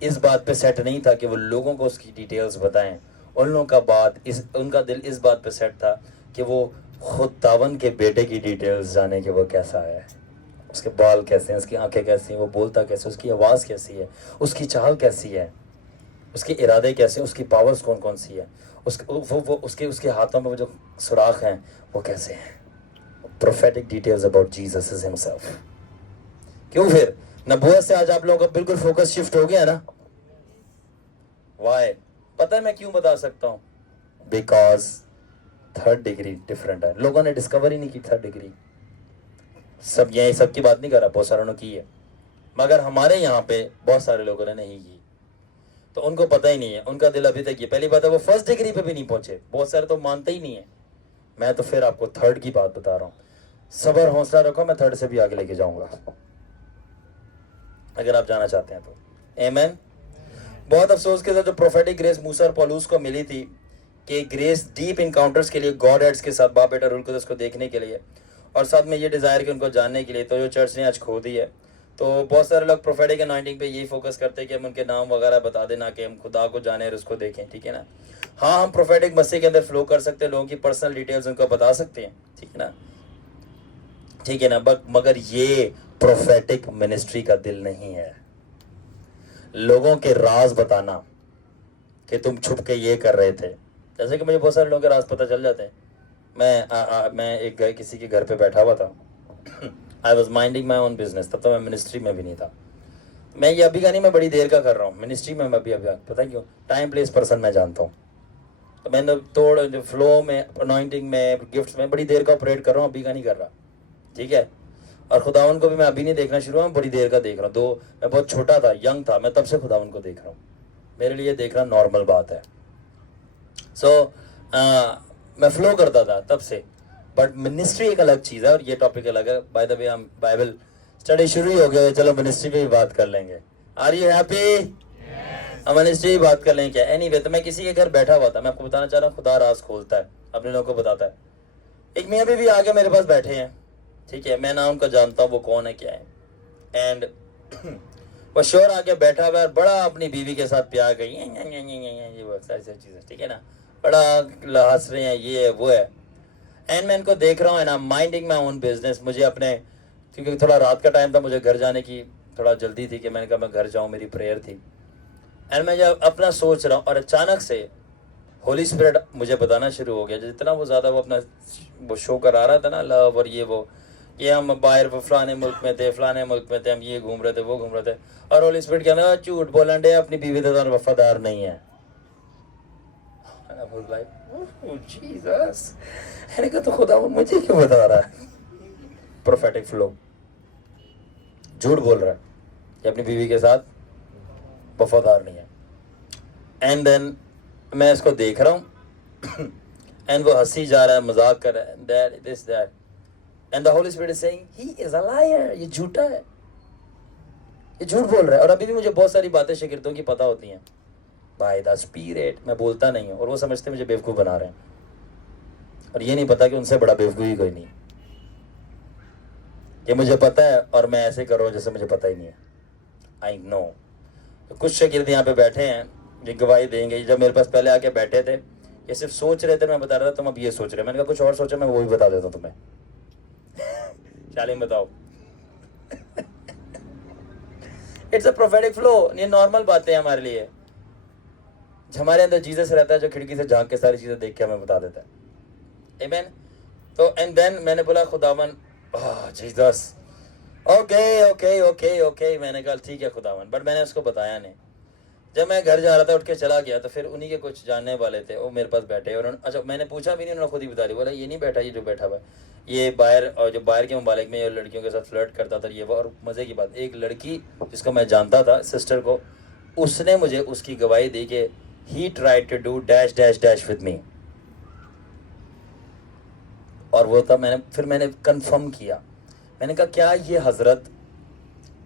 اس بات پہ سیٹ نہیں تھا کہ وہ لوگوں کو اس کی ڈیٹیلز بتائیں. उन लोगों का उनका दिल इस बात पे सेट था कि वो खुदावन के बेटे की डिटेल्स जाने कि वो कैसा है, उसके बाल कैसे हैं, उसकी आंखें कैसी हैं, वो बोलता कैसे, उसकी आवाज़ कैसी है, उसकी चाल कैसी है, उसके इरादे कैसे हैं, उसकी पावर्स कौन कौन सी है, उसके हाथों में वो जो सुराख हैं वो कैसे हैं. Prophetic details about Jesus is himself. क्यों फिर नबूवत से आज आप लोगों का बिल्कुल फोकस शिफ्ट हो गया ना? वाई? पता है मैं क्यों बता सकता हूँ? बिकॉज थर्ड डिग्री डिफरेंट है. लोगों ने डिस्कवर ही नहीं की थर्ड डिग्री. सब यही सबकी बात नहीं कर रहा, बहुत सारों ने की है, मगर हमारे यहाँ पे बहुत सारे लोगों ने नहीं की, तो उनको पता ही नहीं है. उनका दिल अभी तक ये, पहली बात है वो फर्स्ट डिग्री पे भी नहीं पहुंचे. बहुत सारे तो मानते ही नहीं है. मैं तो फिर आपको थर्ड की बात बता रहा हूँ. सबर हौसला रखो, मैं थर्ड से भी आगे लेके जाऊंगा अगर आप जाना चाहते हैं तो. आमीन. बहुत अफसोस के साथ जो प्रोफेटिक ग्रेस मूसा और पौलुस को मिली थी कि ग्रेस डीप इनकाउंटर्स के लिए, गॉड हेड्स के साथ, बाप बेटा रूल कुदस को देखने के लिए, और साथ में ये डिज़ायर कि उनको जानने के लिए, तो जो चर्च ने आज खो दी है. तो बहुत सारे लोग प्रोफेटिक अनॉइंटिंग पे यही फोकस करते हैं कि हम उनके नाम वगैरह बता देना कि हम खुदा को जाने और उसको देखें. ठीक है ना? हाँ, हम प्रोफेटिक मसीह के अंदर फ्लो कर सकते हैं, लोगों की पर्सनल डिटेल्स उनको बता सकते हैं. ठीक है ना? ठीक है ना? मगर ये प्रोफेटिक मिनिस्ट्री का दिल नहीं है. लोगों के राज बताना कि तुम छुप के ये कर रहे थे. जैसे कि मुझे बहुत सारे लोगों के राज पता चल जाते हैं. मैं किसी के घर पे बैठा हुआ था. I was minding my own business. तब तो मैं मिनिस्ट्री में भी नहीं था. मैं ये अभी का नहीं, मैं बड़ी देर का कर रहा हूँ मिनिस्ट्री में. मैं अभी पता है क्यों? टाइम प्लेस पर्सन मैं जानता हूँ. तो मैंने थोड़ा फ्लो में, अनॉइंटिंग में, गिफ्ट्स में बड़ी देर का ऑपरेट कर रहा हूँ, अभी का नहीं कर रहा. ठीक है? और खुदावन को भी मैं अभी नहीं देखना शुरू हुआ, मैं बड़ी देर का देख रहा हूँ. मैं बहुत छोटा था, यंग था, मैं तब से खुदावन को देख रहा हूँ. मेरे लिए देखना नॉर्मल बात है. मैं फ्लो करता था तब से. बट मिनिस्ट्री एक अलग चीज़ है और ये टॉपिक अलग है. बाय द वे हम बाइबल स्टडी शुरू ही हो गया, चलो मिनिस्ट्री पे भी बात कर लेंगे. Are you happy? हम मिनिस्ट्री की बात कर लेंगे क्या? एनीवे, तो मैं किसी के घर बैठा हुआ था. मैं आपको बताना चाह रहा हूँ, खुदा राज खोलता है, अपने लोगों को बताता है. एक मियाँ भी आगे मेरे पास बैठे हैं. ठीक है? मैं ना उनको जानता हूँ वो कौन है क्या है. एंड वो श्योर आके बैठा हुआ है, बड़ा अपनी बीवी के साथ प्यार करी, ये बहुत सारी चीज़ें. ठीक है ना? बड़ा हंस रहे हैं, ये है वो है. एंड मैं इनको देख रहा हूँ, and I am minding my own business. मुझे अपने, क्योंकि थोड़ा रात का टाइम था, मुझे घर जाने की थोड़ा जल्दी थी कि मैंने कहा मैं घर जाऊँ, मेरी प्रेयर थी. एंड मैं जब अपना सोच रहा हूँ और अचानक से होली स्पिरिट मुझे बताना शुरू हो गया. जितना वो ज़्यादा वो अपना वो शो करा रहा था ना, लव और ये हम बाहर फलाने मुल्क में थे, फलाने मुल्क में थे, हम ये घूम रहे थे, वो घूम रहे थे, और होली स्पिरिट कहना झूठ बोलन डे, अपनी बीवी के साथ वफादार नहीं है. जीसस, तो खुदा मुझे क्यों बता रहा है? Prophetic flow. झूठ बोल रहा है कि अपनी बीवी के साथ वफादार नहीं है. एंड देन मैं इसको देख रहा हूँ एंड वो हंसी जा रहा है, मजाक कर रहा है, that this that. And the Holy spirit is saying he is a liar. ये झूठा है, ये झूठ बोल रहा है. और अभी भी मुझे बहुत सारी बातें शागिर्दों की पता होती हैं बाय द स्पिरिट. मैं बोलता नहीं हूँ और वो समझते मुझे बेवकूफ़ बना रहे हैं, और ये नहीं पता कि उनसे बड़ा बेवकूफ़ ही कोई नहीं. ये मुझे पता है और मैं ऐसे कर रहा हूँ जैसे मुझे पता ही नहीं है. I know. तो कुछ शागिर्द यहाँ पे बैठे हैं, ये गवाही देंगे. जब मेरे पास पहले आके बैठे थे, ये सिर्फ सोच रहे थे, मैं बता रहा था, तुम अब ये सोच रहे. मैंने कहा कुछ और सोचा, मैं वो भी बता देता हूँ तुम्हें. शालीम बताओ. It's a prophetic flow. ये नॉर्मल बातें हैं हमारे लिए. हमारे अंदर जीसस रहता है जो खिड़की से झांक के सारी चीज़ें देख के हमें बता देता है. आमीन. तो एंड देन मैंने बोला खुदावन, Jesus, okay okay okay okay. मैंने कहा ठीक है खुदावन, बट मैंने उसको बताया नहीं. जब मैं घर जा रहा था, उठ के चला गया, तो फिर उन्हीं के कुछ जानने वाले थे, वो मेरे पास बैठे. और अच्छा, मैंने पूछा भी नहीं, उन्होंने खुद ही बता दिया. बोला ये नहीं बैठा, ये जो बैठा हुआ है ये बाहर, और जो बाहर के ममालिक में ये लड़कियों के साथ फ्लर्ट करता था, ये वो. और मज़े की बात, एक लड़की जिसको मैं जानता था, सिस्टर को, उसने मुझे उसकी गवाही दी कि he tried to do dash dash dash with me. और वो था, मैंने कंफर्म किया. मैंने कहा क्या ये हजरत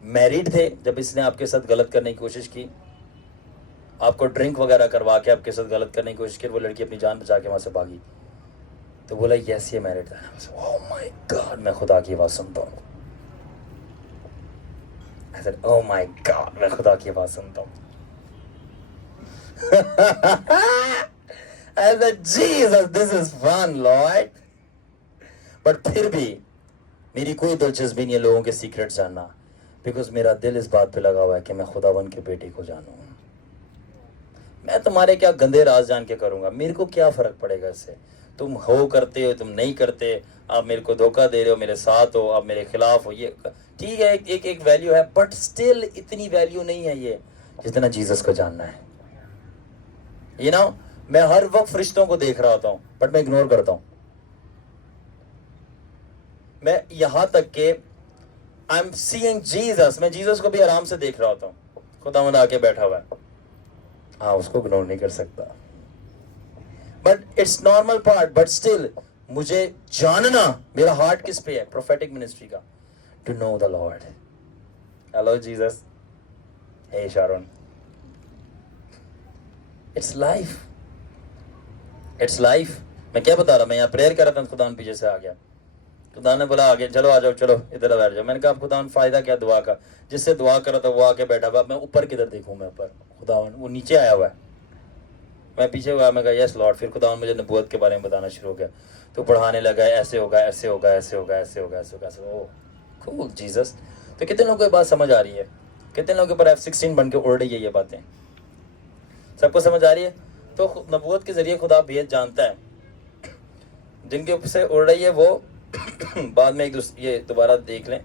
मैरिड थे जब इसने आपके साथ गलत करने की कोशिश की, आपको ड्रिंक वगैरह करवा के आपके साथ गलत करने की कोशिश की, वो लड़की अपनी जान बचा के वहाँ से भागी? तो बोला यस, ये मैरिड था. ओह माय गॉड, मैं खुदा की आवाज़ सुनता हूँ. ओह माय गॉड, मैं खुदा की आवाज़ सुनता हूँ. I said, Jesus, this is fun, Lord. But फिर भी मेरी कोई दिलचस्पी नहीं है लोगों के सीक्रेट जानना, बिकॉज मेरा दिल इस बात पे लगा हुआ है कि मैं खुदावन के बेटे को जानूं. मैं तुम्हारे क्या गंदे राज जान के करूंगा, मेरे को क्या फर्क पड़ेगा इससे. तुम हो करते हो, तुम नहीं करते, आप मेरे को धोखा दे रहे हो, मेरे साथ हो, आप मेरे खिलाफ हो, ये ठीक है, एक वैल्यू है, बट स्टिल इतनी वैल्यू नहीं है ये जितना जीसस को जानना है. यू नो, मैं हर वक्त फरिश्तों को देख रहा होता हूँ, बट मैं इग्नोर करता हूँ. मैं यहां तक के आई एम सीइंग जीसस, मैं जीसस को भी आराम से देख रहा होता हूँ. खुदावंद आके बैठा हुआ है, हाँ, उसको इग्नोर नहीं कर सकता, but it's normal part. But still मुझे जानना, मेरा हार्ट किस पे है? प्रोफेटिक मिनिस्ट्री का, to know the Lord. Hello Jesus, hey Sharon, it's life, it's life. मैं क्या बता रहा, मैं यहाँ प्रेयर कर रहा था, खुदा पीछे से आ गया. खुदा ने बोला आगे चलो, आ जाओ, चलो इधर बैठ जाओ. मैंने कहा खुदा फायदा क्या दुआ का, जिससे दुआ कर रहा था वो आके बैठा हुआ. मैं ऊपर किधर देखूं, मैं ऊपर, खुदा वो नीचे आया हुआ है, मैं पीछे हुआ. मैं कहा यस लॉर्ड. फिर खुदा मुझे नबूवत के बारे में बताना शुरू हो गया, तो पढ़ाने लगा, ऐसे होगा, ऐसे होगा, ऐसे होगा, ऐसे होगा, ऐसे होगा, ऐसे. ओह कूल जीसस. तो कितने लोगों को ये बात समझ आ रही है? कितने लोगों के ऊपर F-16 बन के उड़ रही है ये बातें? सबको समझ आ रही है? तो नबूवत के जरिए खुदा भेद जानता है. जिनके ऊपर से उड़ रही है वो बाद में ये दोबारा देख लें,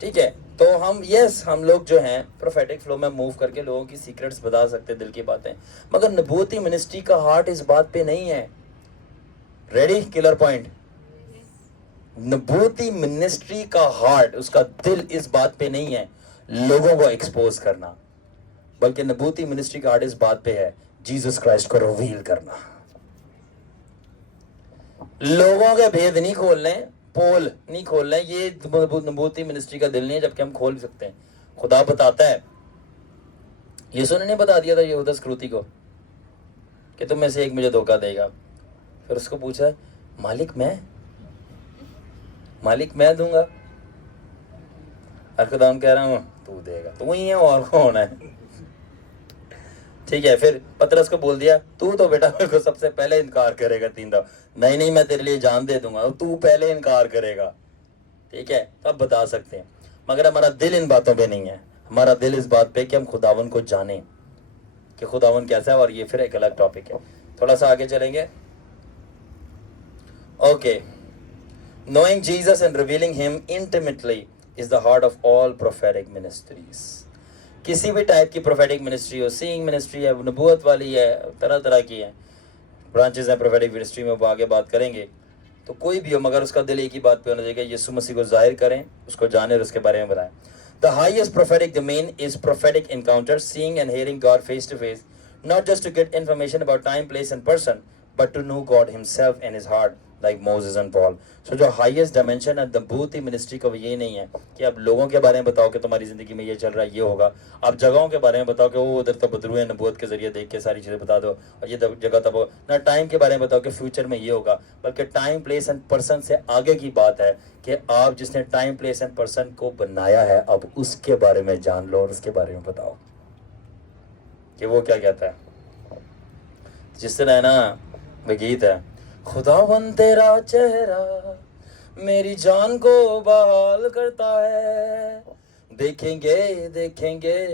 ठीक है. तो हम लोग जो हैं प्रोफेटिक फ्लो में मूव करके लोगों की सीक्रेट्स बता सकते हैं, दिल की बातें, मगर नबूवती मिनिस्ट्री का हार्ट इस बात पे नहीं है. रेडी? Killer point. नबूवती मिनिस्ट्री का हार्ट, उसका दिल इस बात पे नहीं है लोगों को एक्सपोज करना, बल्कि नबूवती मिनिस्ट्री का हार्ट इस बात पे है जीसस क्राइस्ट को रिवील करना. लोगों के भेद नहीं खोलने, पोल नहीं खोलने, ये नबूवती मिनिस्ट्री का दिल नहीं है, जबकि हम खोल सकते हैं. खुदा बताता है, यीशु ने नहीं बता दिया था यहूदा इस्करियोती को कि तुम में से एक मुझे धोखा देगा. फिर उसको पूछा, मालिक मैं दूंगा. और खुदा कह रहा हूं तू देगा, तू ही है और कौन है, ठीक है. फिर पतरस को बोल दिया, तू तो बेटा मेरे को सबसे पहले इनकार करेगा 3 दफा. नहीं, मैं तेरे लिए जान दे दूंगा, तू पहले इनकार करेगा, ठीक है. तब बता सकते हैं, मगर हमारा दिल इन बातों पे नहीं है. हमारा दिल इस बात पे कि हम खुदावन को जाने कि खुदावन कैसा है. और ये फिर एक अलग टॉपिक है, थोड़ा सा आगे चलेंगे. Okay, knowing Jesus and revealing him intimately is the heart of all prophetic ministries. किसी भी टाइप की प्रोफेटिक मिनिस्ट्री हो, सीइंग मिनिस्ट्री है, नबूवत वाली है, तरह तरह की है, ब्रांचेस हैं प्रोफेटिक मिनिस्ट्री में, वो आगे बात करेंगे. तो कोई भी हो, मगर उसका दिल एक ही बात पे होना चाहिए, यीशु मसीह को जाहिर करें, उसको जाने और उसके बारे में बताएं. The highest prophetic domain is prophetic encounter, seeing and hearing God face to face, not just to get information about time, place and person, but to know God himself in his heart, like Moses and Paul. So जो highest dimension है नबूवती ministry का वो ये नहीं है कि आप लोगों के बारे में बताओ कि तुम्हारी जिंदगी में ये चल रहा है, ये होगा. आप जगहों के बारे में बताओ कि वो उधर तो बदरू है, नबूवत के जरिए देख के सारी चीजें बता दो, और ये जगह तब हो ना. टाइम के बारे में बताओ कि फ्यूचर में ये होगा, बल्कि टाइम, प्लेस एंड पर्सन से आगे की बात है कि आप जिसने टाइम, प्लेस एंड पर्सन को बनाया है, अब उसके बारे में जान लो और उसके बारे में बताओ कि वो क्या कहता है. जिस तरह है ना वो गीत है, खुदावन तेरा चेहरा मेरी जान को बहाल करता है, देखेंगे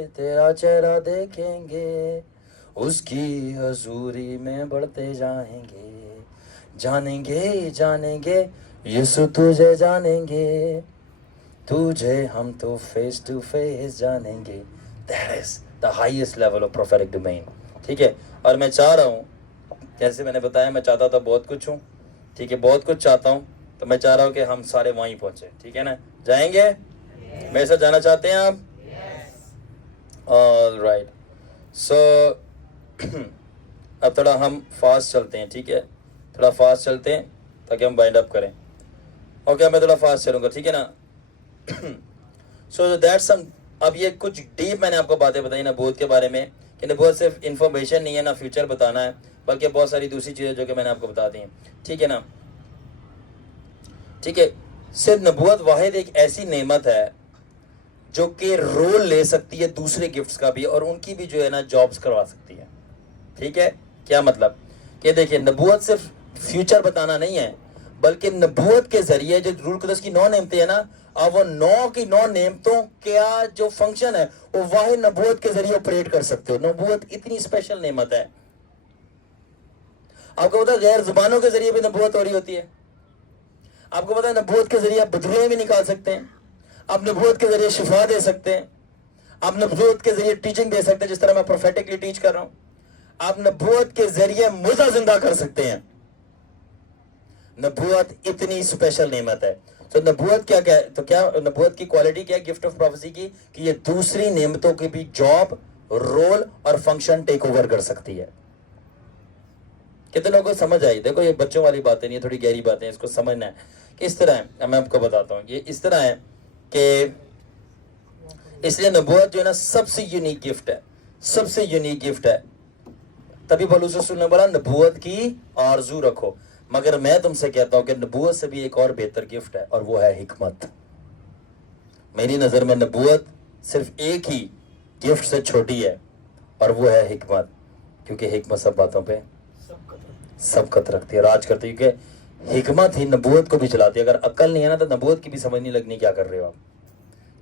तेरा चेहरा देखेंगे, उसकी हजूरी में बढ़ते जाएंगे, जानेंगे यीशु तुझे जानेंगे, तुझे हम तो फेस टू फेस जानेंगे. That is the highest level of prophetic domain, ठीक है. और मैं चाह रहा हूँ, जैसे मैंने बताया, मैं चाहता था बहुत कुछ हूँ, ठीक है, बहुत कुछ चाहता हूँ, तो मैं चाह रहा हूँ कि हम सारे वहीं पहुंचे, ठीक है ना. जाएंगे? मेरे साथ जाना चाहते हैं आप? All right. सो अब थोड़ा हम फास्ट चलते हैं, ठीक है, थोड़ा फास्ट चलते हैं ताकि हम वाइंड अप करें. ओके, मैं थोड़ा फास्ट चलूँगा, ठीक है ना. So that's some. अब ये कुछ डीप मैंने आपको बातें बताई नबूवत के बारे में, कि नबूवत सिर्फ इन्फॉर्मेशन नहीं है, ना फ्यूचर बताना है, बल्कि बहुत सारी दूसरी चीज़ें जो कि मैंने आपको बता दी हैं, ठीक है ना. ठीक है, सिर्फ नबूवत वाहिद एक ऐसी नेमत है जो कि रोल ले सकती है दूसरे गिफ्ट्स का भी, और उनकी भी जो है ना जॉब्स करवा सकती है. ठीक है, क्या मतलब کہ دیکھیں نبوت صرف فیوچر بتانا نہیں ہے، بلکہ نبوت کے ذریعے جو روح القدس کی 9 نعمتیں ہیں نا، اب وہ 9 کی 9 نعمتوں کیا جو فنکشن ہے وہ واحد نبوت کے ذریعے آپریٹ کر سکتے ہو. نبوت اتنی اسپیشل نعمت ہے. آپ کو پتا ہے غیر زبانوں کے ذریعے بھی نبوت ہو رہی ہوتی ہے. آپ کو پتا ہے نبوت کے ذریعے آپ بدروہیں بھی نکال سکتے ہیں. آپ نبوت کے ذریعے شفا دے سکتے ہیں. آپ نبوت کے ذریعے ٹیچنگ دے سکتے ہیں، جس طرح میں پروفیٹکلی ٹیچ کر رہا ہوں. آپ نبوت کے ذریعے مردہ زندہ کر سکتے ہیں. نبوت اتنی اسپیشل نعمت ہے. تو نبوت کیا ہے؟ تو کیا نبوت کی کوالٹی کیا ہے گفٹ آف پروفیسی کی؟ کہ یہ دوسری نعمتوں کی بھی جاب، رول اور فنکشن ٹیک اوور کر سکتی ہے. کتنے لوگوں کو سمجھ آئی؟ دیکھو یہ بچوں والی باتیں نہیں، تھوڑی گہری باتیں، اس کو سمجھنا ہے. کہ اس طرح ہے، میں آپ کو بتاتا ہوں، یہ اس طرح ہے کہ اس لیے نبوت جو ہے نا سب سے یونیک گفٹ ہے، سب سے یونیک گفٹ ہے. تبھی پولس رسول نے بولا نبوت کی آرزو رکھو. مگر میں تم سے کہتا ہوں کہ نبوت سے بھی ایک اور بہتر گفٹ ہے، اور وہ ہے حکمت. میری نظر میں نبوت صرف ایک ہی گفٹ سے چھوٹی ہے، اور وہ ہے حکمت. کیونکہ حکمت سب باتوں پہ سبقت رکھتی ہے، راج کرتی ہے. کیونکہ حکمت ہی نبوت کو بھی چلاتی ہے. اگر عقل نہیں ہے نا تو نبوت کی بھی سمجھ نہیں لگنی کیا کر رہے ہو آپ.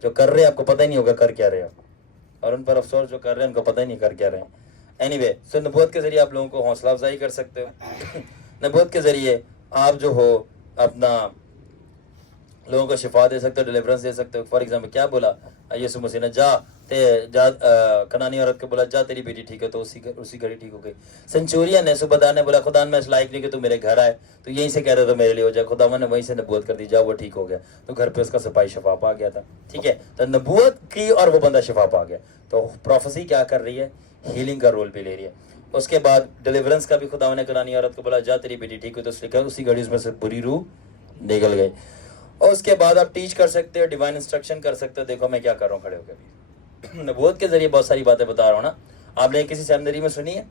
جو کر رہے ہیں آپ کو پتہ ہی نہیں ہوگا کر کیا رہے ہو، اور ان پر افسوس جو کر رہے ہیں ان کو پتہ ہی نہیں کر کیا رہے ہیں. اینی وے، سو نبوت کے ذریعے آپ لوگوں کو حوصلہ افزائی کر سکتے ہو. نبوت کے ذریعے آپ جو ہو اپنا لوگوں کو شفا دے سکتے ہو، ڈیلیورنس دے سکتے ہو. فار ایگزامپل کیا بولا یسوع مسیح نے؟ جا کنانی عورت کو بولا جا تیری بیٹی ٹھیک ہے، تو اسی گھڑی ٹھیک ہو گئی. سنچورین نے صوبیدار نے بولا خدا میں اس لائق نہیں کہ تو میرے گھر آئے، تو یہیں سے کہہ رہا تو میرے لیے ہو جائے. خدا نے وہیں سے نبوت کر دی، جا وہ ٹھیک ہو گیا. تو گھر پہ اس کا سپاہی شفا پا گیا تھا. ٹھیک ہے، تو نبوت کی اور وہ بندہ شفا پا گیا. تو پروفیسی کیا کر رہی ہے؟ ہیلنگ کا رول بھی لے رہی ہے. اس کے بعد ڈیلیورنس کا بھی خدا نے کنانی عورت کو بولا جا تیری بیٹی ٹھیک ہو، تو اس نے کہا اسی گھڑی اس میں سے بری روح نکل گئی. اور اس کے بعد آپ ٹیچ کر سکتے ہو، ڈیوائن انسٹرکشن کر سکتے ہو. دیکھو میں کیا کر رہا ہوں کھڑے ہو کے بھی. نبوت کے ذریعے بہت ساری باتیں بتا رہا ہوں نا. آپ نے کسی سیمنری میں سنی ہے؟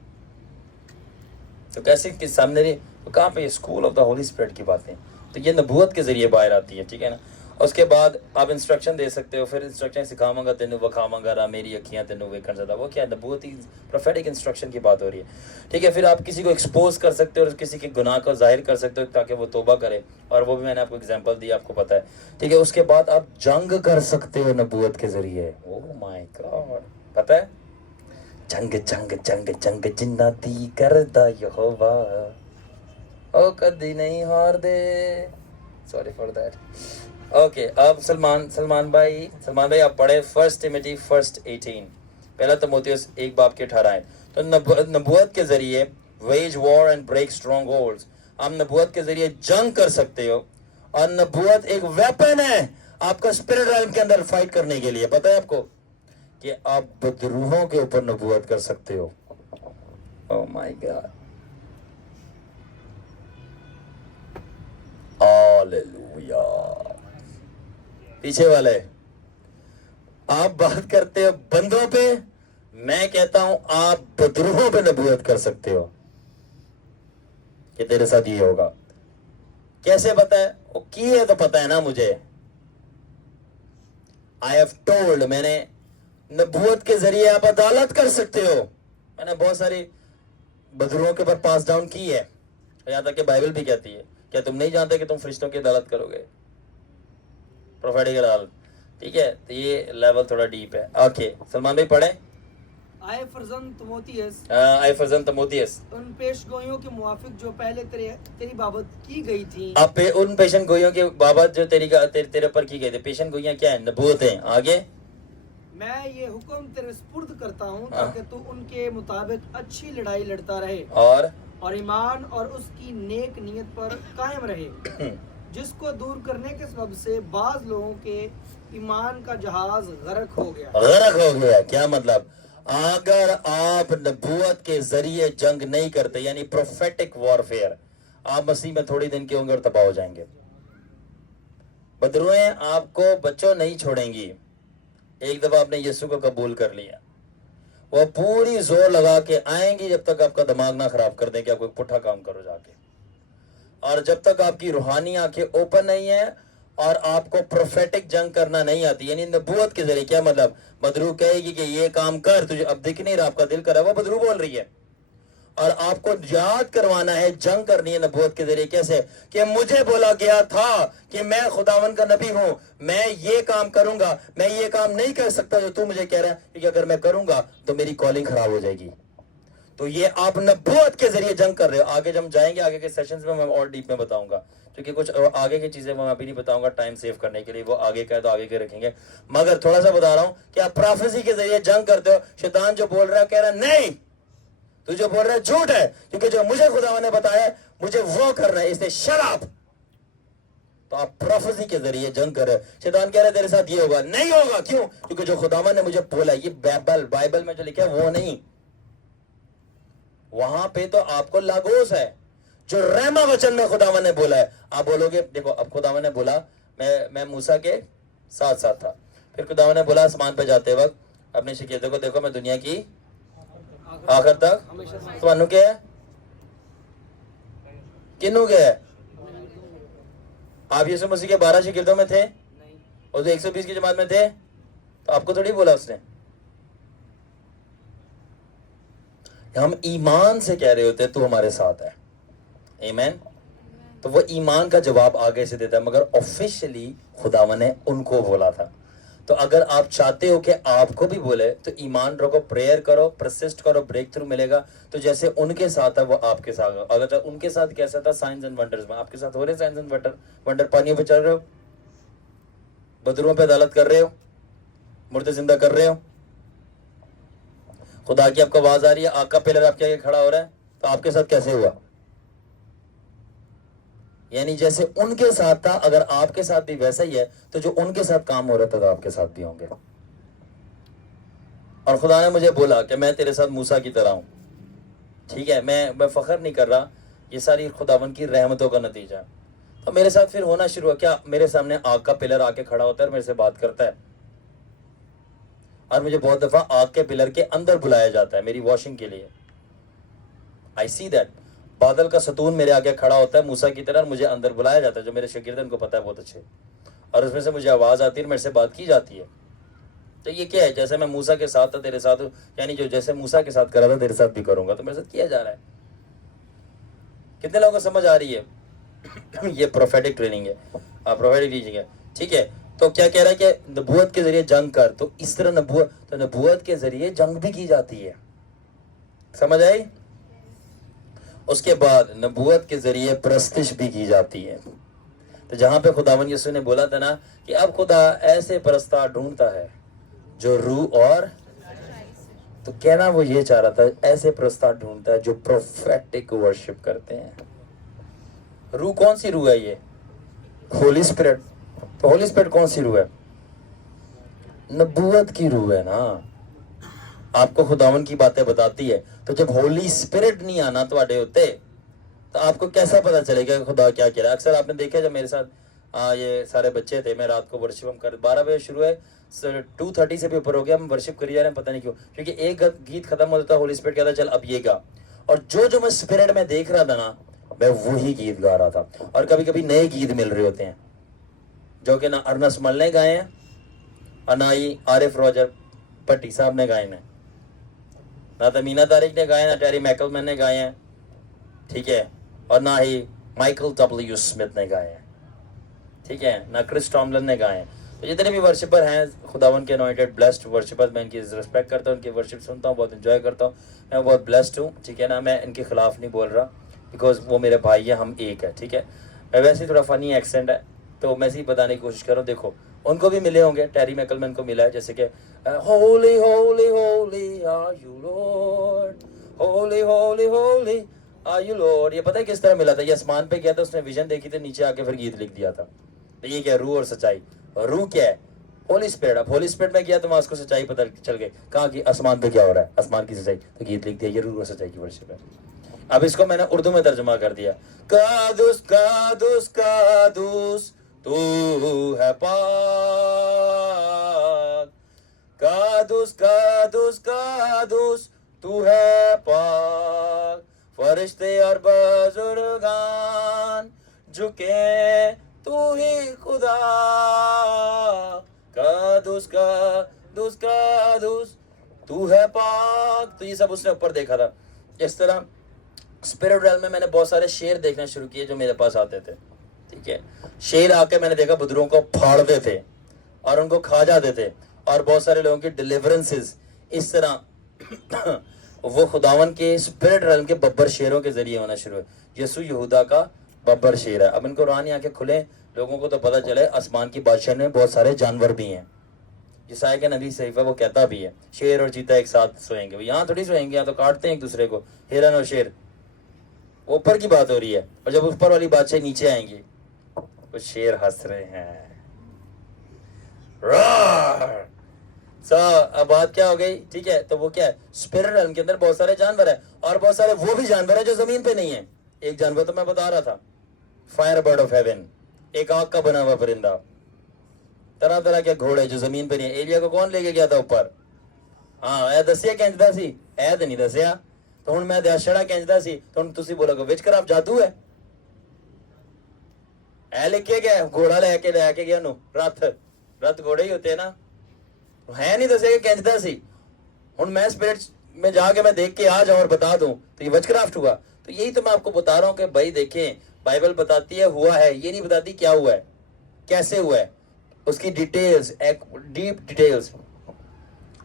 تو کیسے کس سیمنری؟ تو کہاں پہ؟ School of the Holy Spirit کی باتیں. تو یہ نبوت کے ذریعے باہر آتی ہے. ٹھیک ہے نا. اس کے بعد آپ انسٹرکشن دے سکتے ہو. پھر انسٹرکشن سکھاواں گا تینوں وکھاواں گا را میری اکھیاں تینوں ویکھن زیادہ. وہ کیا نبوتی پروفیٹک انسٹرکشن کی بات ہو رہی ہے. ٹھیک ہے. پھر آپ کسی کو ایکسپوز کر سکتے ہو اور کسی کے گناہ کو ظاہر کر سکتے ہو تاکہ وہ توبہ کرے. اور وہ بھی میں نے آپ کو اگزامپل دی، آپ کو پتہ ہے. ٹھیک ہے. اس کے بعد آپ جنگ کر سکتے ہو نبوت کے ذریعے. اوہ مائی گاڈ، پتہ ہے جنگ جنگ جنگ جنگ جنہ دی کردا یہوہ او کدی نہیں ہار دے. Sorry for that. اوکے. اب سلمان بھائی آپ پڑھے 1 ٹیموتھی 1:18، پہلا تیموتھیوس 1:18. تو نبوت کے ذریعے wage war and break strongholds. آپ نبوت کے ذریعے جنگ کر سکتے ہو، اور نبوت ایک ویپن ہے آپ کا اسپرٹ ریلم کے اندر فائٹ کرنے کے لیے. پتہ ہے آپ کو کہ آپ بدروحوں کے اوپر نبوت کر سکتے ہو. او مائی گاڈ، ہاللویا. پیچھے والے آپ بات کرتے ہو بندوں پہ، میں کہتا ہوں آپ بدروحوں پہ نبوت کر سکتے ہو کہ تیرے ساتھ یہ ہوگا. کیسے پتہ ہے؟ وہ کی ہے تو پتہ ہے نا مجھے. I have told، میں نے نبوت کے ذریعے آپ عدالت کر سکتے ہو. میں نے بہت ساری بدروحوں کے اوپر پاس ڈاؤن کی ہے. یہاں تک کہ بائبل بھی کہتی ہے کیا تم نہیں جانتے کہ تم فرشتوں کی عدالت کرو گے؟ پروفیٹک عدالت. ٹھیک ہے. تو یہ لیول تھوڑا ڈیپ ہے. اوکے سلمان بھائی پڑھیں. آئے فرزند تموتھیوس، ان پیش گوئیوں کے موافق جو پہلے تیری بابت کی گئی تھی. اب ان پیشن گوئیوں کے بابت جو تیرے پر کی گئی تھی. پیشن گوئیاں کیا ہیں؟ نبوت ہیں. آگے میں یہ حکم تیرے سپرد کرتا ہوں تاکہ تو ان کے مطابق اچھی لڑائی لڑتا رہے اور ایمان اور اس کی نیک نیت پر قائم رہے، جس کو دور کرنے کے سبب سے بعض لوگوں کے ایمان کا جہاز غرق ہو گیا. کیا مطلب؟ اگر آپ نبوت کے ذریعے جنگ نہیں کرتے، یعنی پروفیٹک وارفیئر، آپ مسیح میں تھوڑی دن کے ہوں گے اور تباہ ہو جائیں گے. بدروہیں آپ کو بچوں نہیں چھوڑیں گی. ایک دفعہ آپ نے یسوع کو قبول کر لیا، وہ پوری زور لگا کے آئیں گی جب تک آپ کا دماغ نہ خراب کر دیں کہ آپ کوئی پٹھا کام کرو جا کے. اور جب تک آپ کی روحانی آنکھیں اوپن نہیں ہیں اور آپ کو پروفیٹک جنگ کرنا نہیں آتی، یعنی نبوت کے ذریعے. کیا مطلب؟ بدروح کہے گی کہ یہ کام کر، تجھے اب دکھ نہیں رہا، آپ کا دل کر رہا ہے، وہ بدروح بول رہی ہے. اور آپ کو یاد کروانا ہے جنگ کرنی ہے نبوت کے ذریعے. کیسے؟ کہ مجھے بولا گیا تھا کہ میں خداوند کا نبی ہوں, میں یہ کام کروں گا, میں یہ کام نہیں کر سکتا جو تو مجھے کہہ رہا ہے, کیونکہ اگر میں کروں گا تو میری کالنگ خراب ہو جائے گی. تو یہ آپ نبوت کے ذریعے جنگ کر رہے ہو. آگے جب ہم جائیں گے آگے کے سیشنز میں اور ڈیپ میں بتاؤں گا, کیونکہ کچھ آگے کی چیزیں میں ابھی نہیں بتاؤں گا ٹائم سیو کرنے کے لیے, وہ آگے کا ہے تو آگے کے رکھیں گے. مگر تھوڑا سا بتا رہا ہوں کہ آپ پروفیسی کے ذریعے جنگ کرتے ہو. شیطان جو بول رہا ہے کہہ رہا ہے نہیں, تو جو بول رہا ہے جھوٹ ہے, کیونکہ جو مجھے خدا نے بتایا مجھے وہ کرنا ہے, اس لیے شٹ اپ. تو آپ پروفیسی کے ذریعے جنگ کر رہے ہیں. شیطان کہہ رہا ہے تیرے ساتھ یہ ہوگا, نہیں ہوگا. کیوں؟ کیونکہ جو خداوند نے مجھے بولا, یہ بائبل میں جو لکھا ہے وہ نہیں, وہاں پہ تو آپ کو لاگوس ہے جو رحمہ وچن میں خداوند نے بولا ہے. آپ بولو گے دیکھو اب خداوند نے بولا میں موسیٰ کے ساتھ ساتھ تھا, پھر خداوند نے بولا آسمان پہ جاتے وقت اپنے شاگردوں کو دیکھو میں دنیا کی آخر تک تمہانوں کے ہے, کنوں کے ہے؟ آپ یسوع مسیح کے 12 شاگردوں میں تھے اور 120 کی جماعت میں تھے, تو آپ کو تھوڑی بولا اس نے. ہم ایمان سے کہہ رہے ہوتے تو ہمارے ساتھ ہے, ایمین. تو وہ ایمان کا جواب آگے سے دیتا ہے, مگر آفیشلی خداوند نے ان کو بولا تھا. تو اگر آپ چاہتے ہو کہ آپ کو بھی بولے تو ایمان رکھو, پریئر کرو, پرسسٹ کرو, بریک تھرو ملے گا. تو جیسے ان کے ساتھ ہے وہ آپ کے ساتھ, اگر ان کے ساتھ کیسا تھا سائنس اینڈ ونڈرز میں, آپ کے ساتھ ہو رہے سائنس اینڈ ونڈر, پانیوں پہ چل رہے ہو, بدروں پہ عدالت کر رہے ہو, مردے زندہ کر رہے ہو, خدا کی آپ کو آواز آ رہی ہے, آگ کا پلر آپ کے آگے کھڑا ہو رہا ہے, تو آپ کے ساتھ کیسے ہوا؟ یعنی جیسے ان کے ساتھ تھا, اگر آپ کے ساتھ بھی ویسا ہی ہے تو جو ان کے ساتھ کام ہو رہا تھا تو آپ کے ساتھ بھی ہوں گے. اور خدا نے مجھے بولا کہ میں تیرے ساتھ موسیٰ کی طرح ہوں. ٹھیک ہے, میں فخر نہیں کر رہا, یہ ساری خداوند کی رحمتوں کا نتیجہ ہے. تو میرے ساتھ پھر ہونا شروع ہوا, کیا میرے سامنے آگ کا پلر آ کے کھڑا ہوتا ہے اور میرے سے بات کرتا ہے, اور مجھے بہت دفعہ آگ کے پلر کے اندر بلایا جاتا ہے میری واشنگ کے لیے. I see that. بادل کا ستون میرے آگے کھڑا ہوتا ہے موسیٰ کی طرح, اور مجھے اندر بلایا جاتا ہے. جو میرے شاگرد ہیں ان کو پتا ہے بہت اچھے, اور اس میں سے مجھے آواز آتی ہے, میرے سے بات کی جاتی ہے. تو یہ کیا ہے؟ جیسے میں موسیٰ کے ساتھ تھا تیرے ساتھ, یعنی جو جیسے موسیٰ کے ساتھ کرا تھا تیرے ساتھ بھی کروں گا, تو میرے ساتھ کیا جا رہا ہے. کتنے لوگوں کو سمجھ آ رہی ہے؟ یہ پروفیٹک ٹریننگ ہے, پروفیٹک ٹیچنگ ہے. ٹھیک ہے, تو کیا کہہ رہا ہے کہ نبوت کے ذریعے جنگ کر, تو اس طرح نبوت کے ذریعے جنگ بھی کی جاتی ہے. سمجھ آئی؟ اس کے بعد نبوت کے ذریعے پرستش بھی کی جاتی ہے. تو جہاں پہ خداوند یسوع نے بولا تھا نا کہ اب خدا ایسے پرستار ڈھونڈتا ہے جو روح اور, تو کہنا وہ یہ چاہ رہا تھا ایسے پرستار ڈھونڈتا ہے جو پروفیٹک ورشپ کرتے ہیں. روح کون سی روح ہے؟ یہ ہولی اسپرٹ. تو ہولی اسپرٹ کون سی روح ہے؟ نبوت کی روح ہے نا. آپ کو خداوند کی باتیں بتاتی ہے. تو جب ہولی اسپرٹ نہیں آنا تو اڈے ہوتے, تو آپ کو کیسا پتا چلے گا خدا کیا کہہ رہا ہے؟ اکثر آپ نے دیکھا جب میرے ساتھ یہ سارے بچے تھے, میں رات کو ورشپ ہم کر 12 بجے شروع ہے, 2:30 سے بھی اوپر ہو گیا, ہم ورشپ کری جا رہے ہیں, پتہ نہیں کیوں, کیونکہ ایک گیت ختم ہوتا تھا, ہولی اسپرٹ کہتا چل اب یہ گا, اور جو میں اسپرٹ میں دیکھ رہا تھا نا میں وہی گیت گا رہا تھا. اور کبھی کبھی نئے گیت مل رہے ہوتے ہیں جو کہ نہ ارنس مل نے گائے ہیں اور نہ ہی عارف روجر پٹی صاحب نے گائے ہیں, نہ تو مینا طارق نے گائے, نہ ٹیری میکلمین نے گائے ہیں, ٹھیک ہے, اور نہ ہی مائیکل ڈبلیو اسمتھ نے گائے ہیں, ٹھیک ہے, نہ کرس ٹاملن نے گائے ہیں. تو جتنے بھی ورشپر ہیں خداوند کے انوائنٹڈ بلیسڈ ورشپر, میں ان کی ریسپیکٹ کرتا ہوں, ان کی ورشپ سنتا ہوں, بہت انجوائے کرتا ہوں, میں بہت بلیسڈ ہوں. ٹھیک ہے نا, میں ان کے خلاف نہیں بول رہا بیکاز وہ میرے بھائی ہیں, ہم ایک ہے. ٹھیک ہے, میں ویسے ہی تھوڑا فنی ایکسینٹ ہے تو میں ہی بتانے کی کوشش کر رہا ہوں. دیکھو ان کو بھی ملے ہوں گے, ٹیری میکلمین کو ملا ہے, جیسے کہ holy holy holy are you Lord, holy holy holy are you Lord. یہ پتہ ہے کس طرح ملا تھا؟ یہ آسمان پہ گیا تھا, اس نے ویژن دیکھی تھی, نیچے آ کے پھر گیت لکھ دیا تھا. تو یہ کیا روح اور سچائی, روح کیا ہے؟ ہولی اسپرٹ. اب ہولی اسپرٹ میں گیا تو وہاں اس کو سچائی پتہ چل گئی, کہاں کہ آسمان پہ کیا ہو رہا ہے, آسمان کی سچائی, تو گیت لکھ دیا, یہ روح اور سچائی کی ورشپ ہے. اب اس کو میں نے اردو میں ترجمہ کر دیا, قادوس قادوس قادوس تو ہے پاک, قادوس قادوس قادوس تو ہے پاک, فرشتے اور بزرگان جھکے تو ہی خدا, قادوس قادوس قادوس تو ہے پاک. تو یہ سب اس نے اوپر دیکھا تھا. اس طرح स्पिरिट रेल में मैंने बहुत सारे शेर देखना शुरू किए जो मेरे पास आते थे, ठीक है। शेर आके मैंने देखा बुजुर्गों को फाड़ते थे और उनको खा जाते थे, और बहुत सारे लोगों की डिलीवरेंसेस इस तरह वो खुदावन के स्पिरिट रेल के बब्बर शेरों के जरिए होना शुरू हुए। यसु यहूदा का बब्बर शेर है। अब इनको रूहानी आंखें खुले, लोगों को तो पता चले आसमान की बादशाह में बहुत सारे जानवर भी हैं। ईसाया के नबी सहीफा वो कहता भी है शेर और चीता एक साथ सोएंगे। वो यहाँ थोड़ी सोएंगे, यहाँ तो काटते हैं एक दूसरे को, हिरन और शेर। ऊपर की बात हो रही है, और जब ऊपर वाली बादशाह नीचे आएंगी वो शेर हंस रहे हैं। अब बात क्या हो गई, ठीक है। तो वो क्या है, स्पिरिट रेल्म के अंदर बहुत सारे जानवर है, और बहुत सारे वो भी जानवर है जो जमीन पे नहीं है। एक जानवर तो मैं बता रहा था, फायर बर्ड ऑफ हेवन, एक आग का बना हुआ परिंदा, तरह तरह के घोड़े जो जमीन पे नहीं है। एलिया को कौन लेके गया था ऊपर? हाँ, ए दसिया कहता सी, ए तो नहीं दसिया। तो हुण मैं दशड़ा कहता सी, तो हुण तुसी बोलोगे विचक्राफ्ट जादू है। ए लेके गया घोड़ा, लेके गया नु रथ घोड़े ही होते हैं ना, है नहीं दसे कहता सी। हुण मैं स्पिरिट में जाके मैं देख के आ जाऊं और बता दूं तो ये विचक्राफ्ट हुआ। तो यही तो मैं आपको बता रहा हूं कि भाई देखें, बाइबल बताती है हुआ है, ये नहीं बताती क्या हुआ है, कैसे हुआ है, उसकी डिटेल्स, डीप डिटेल्स।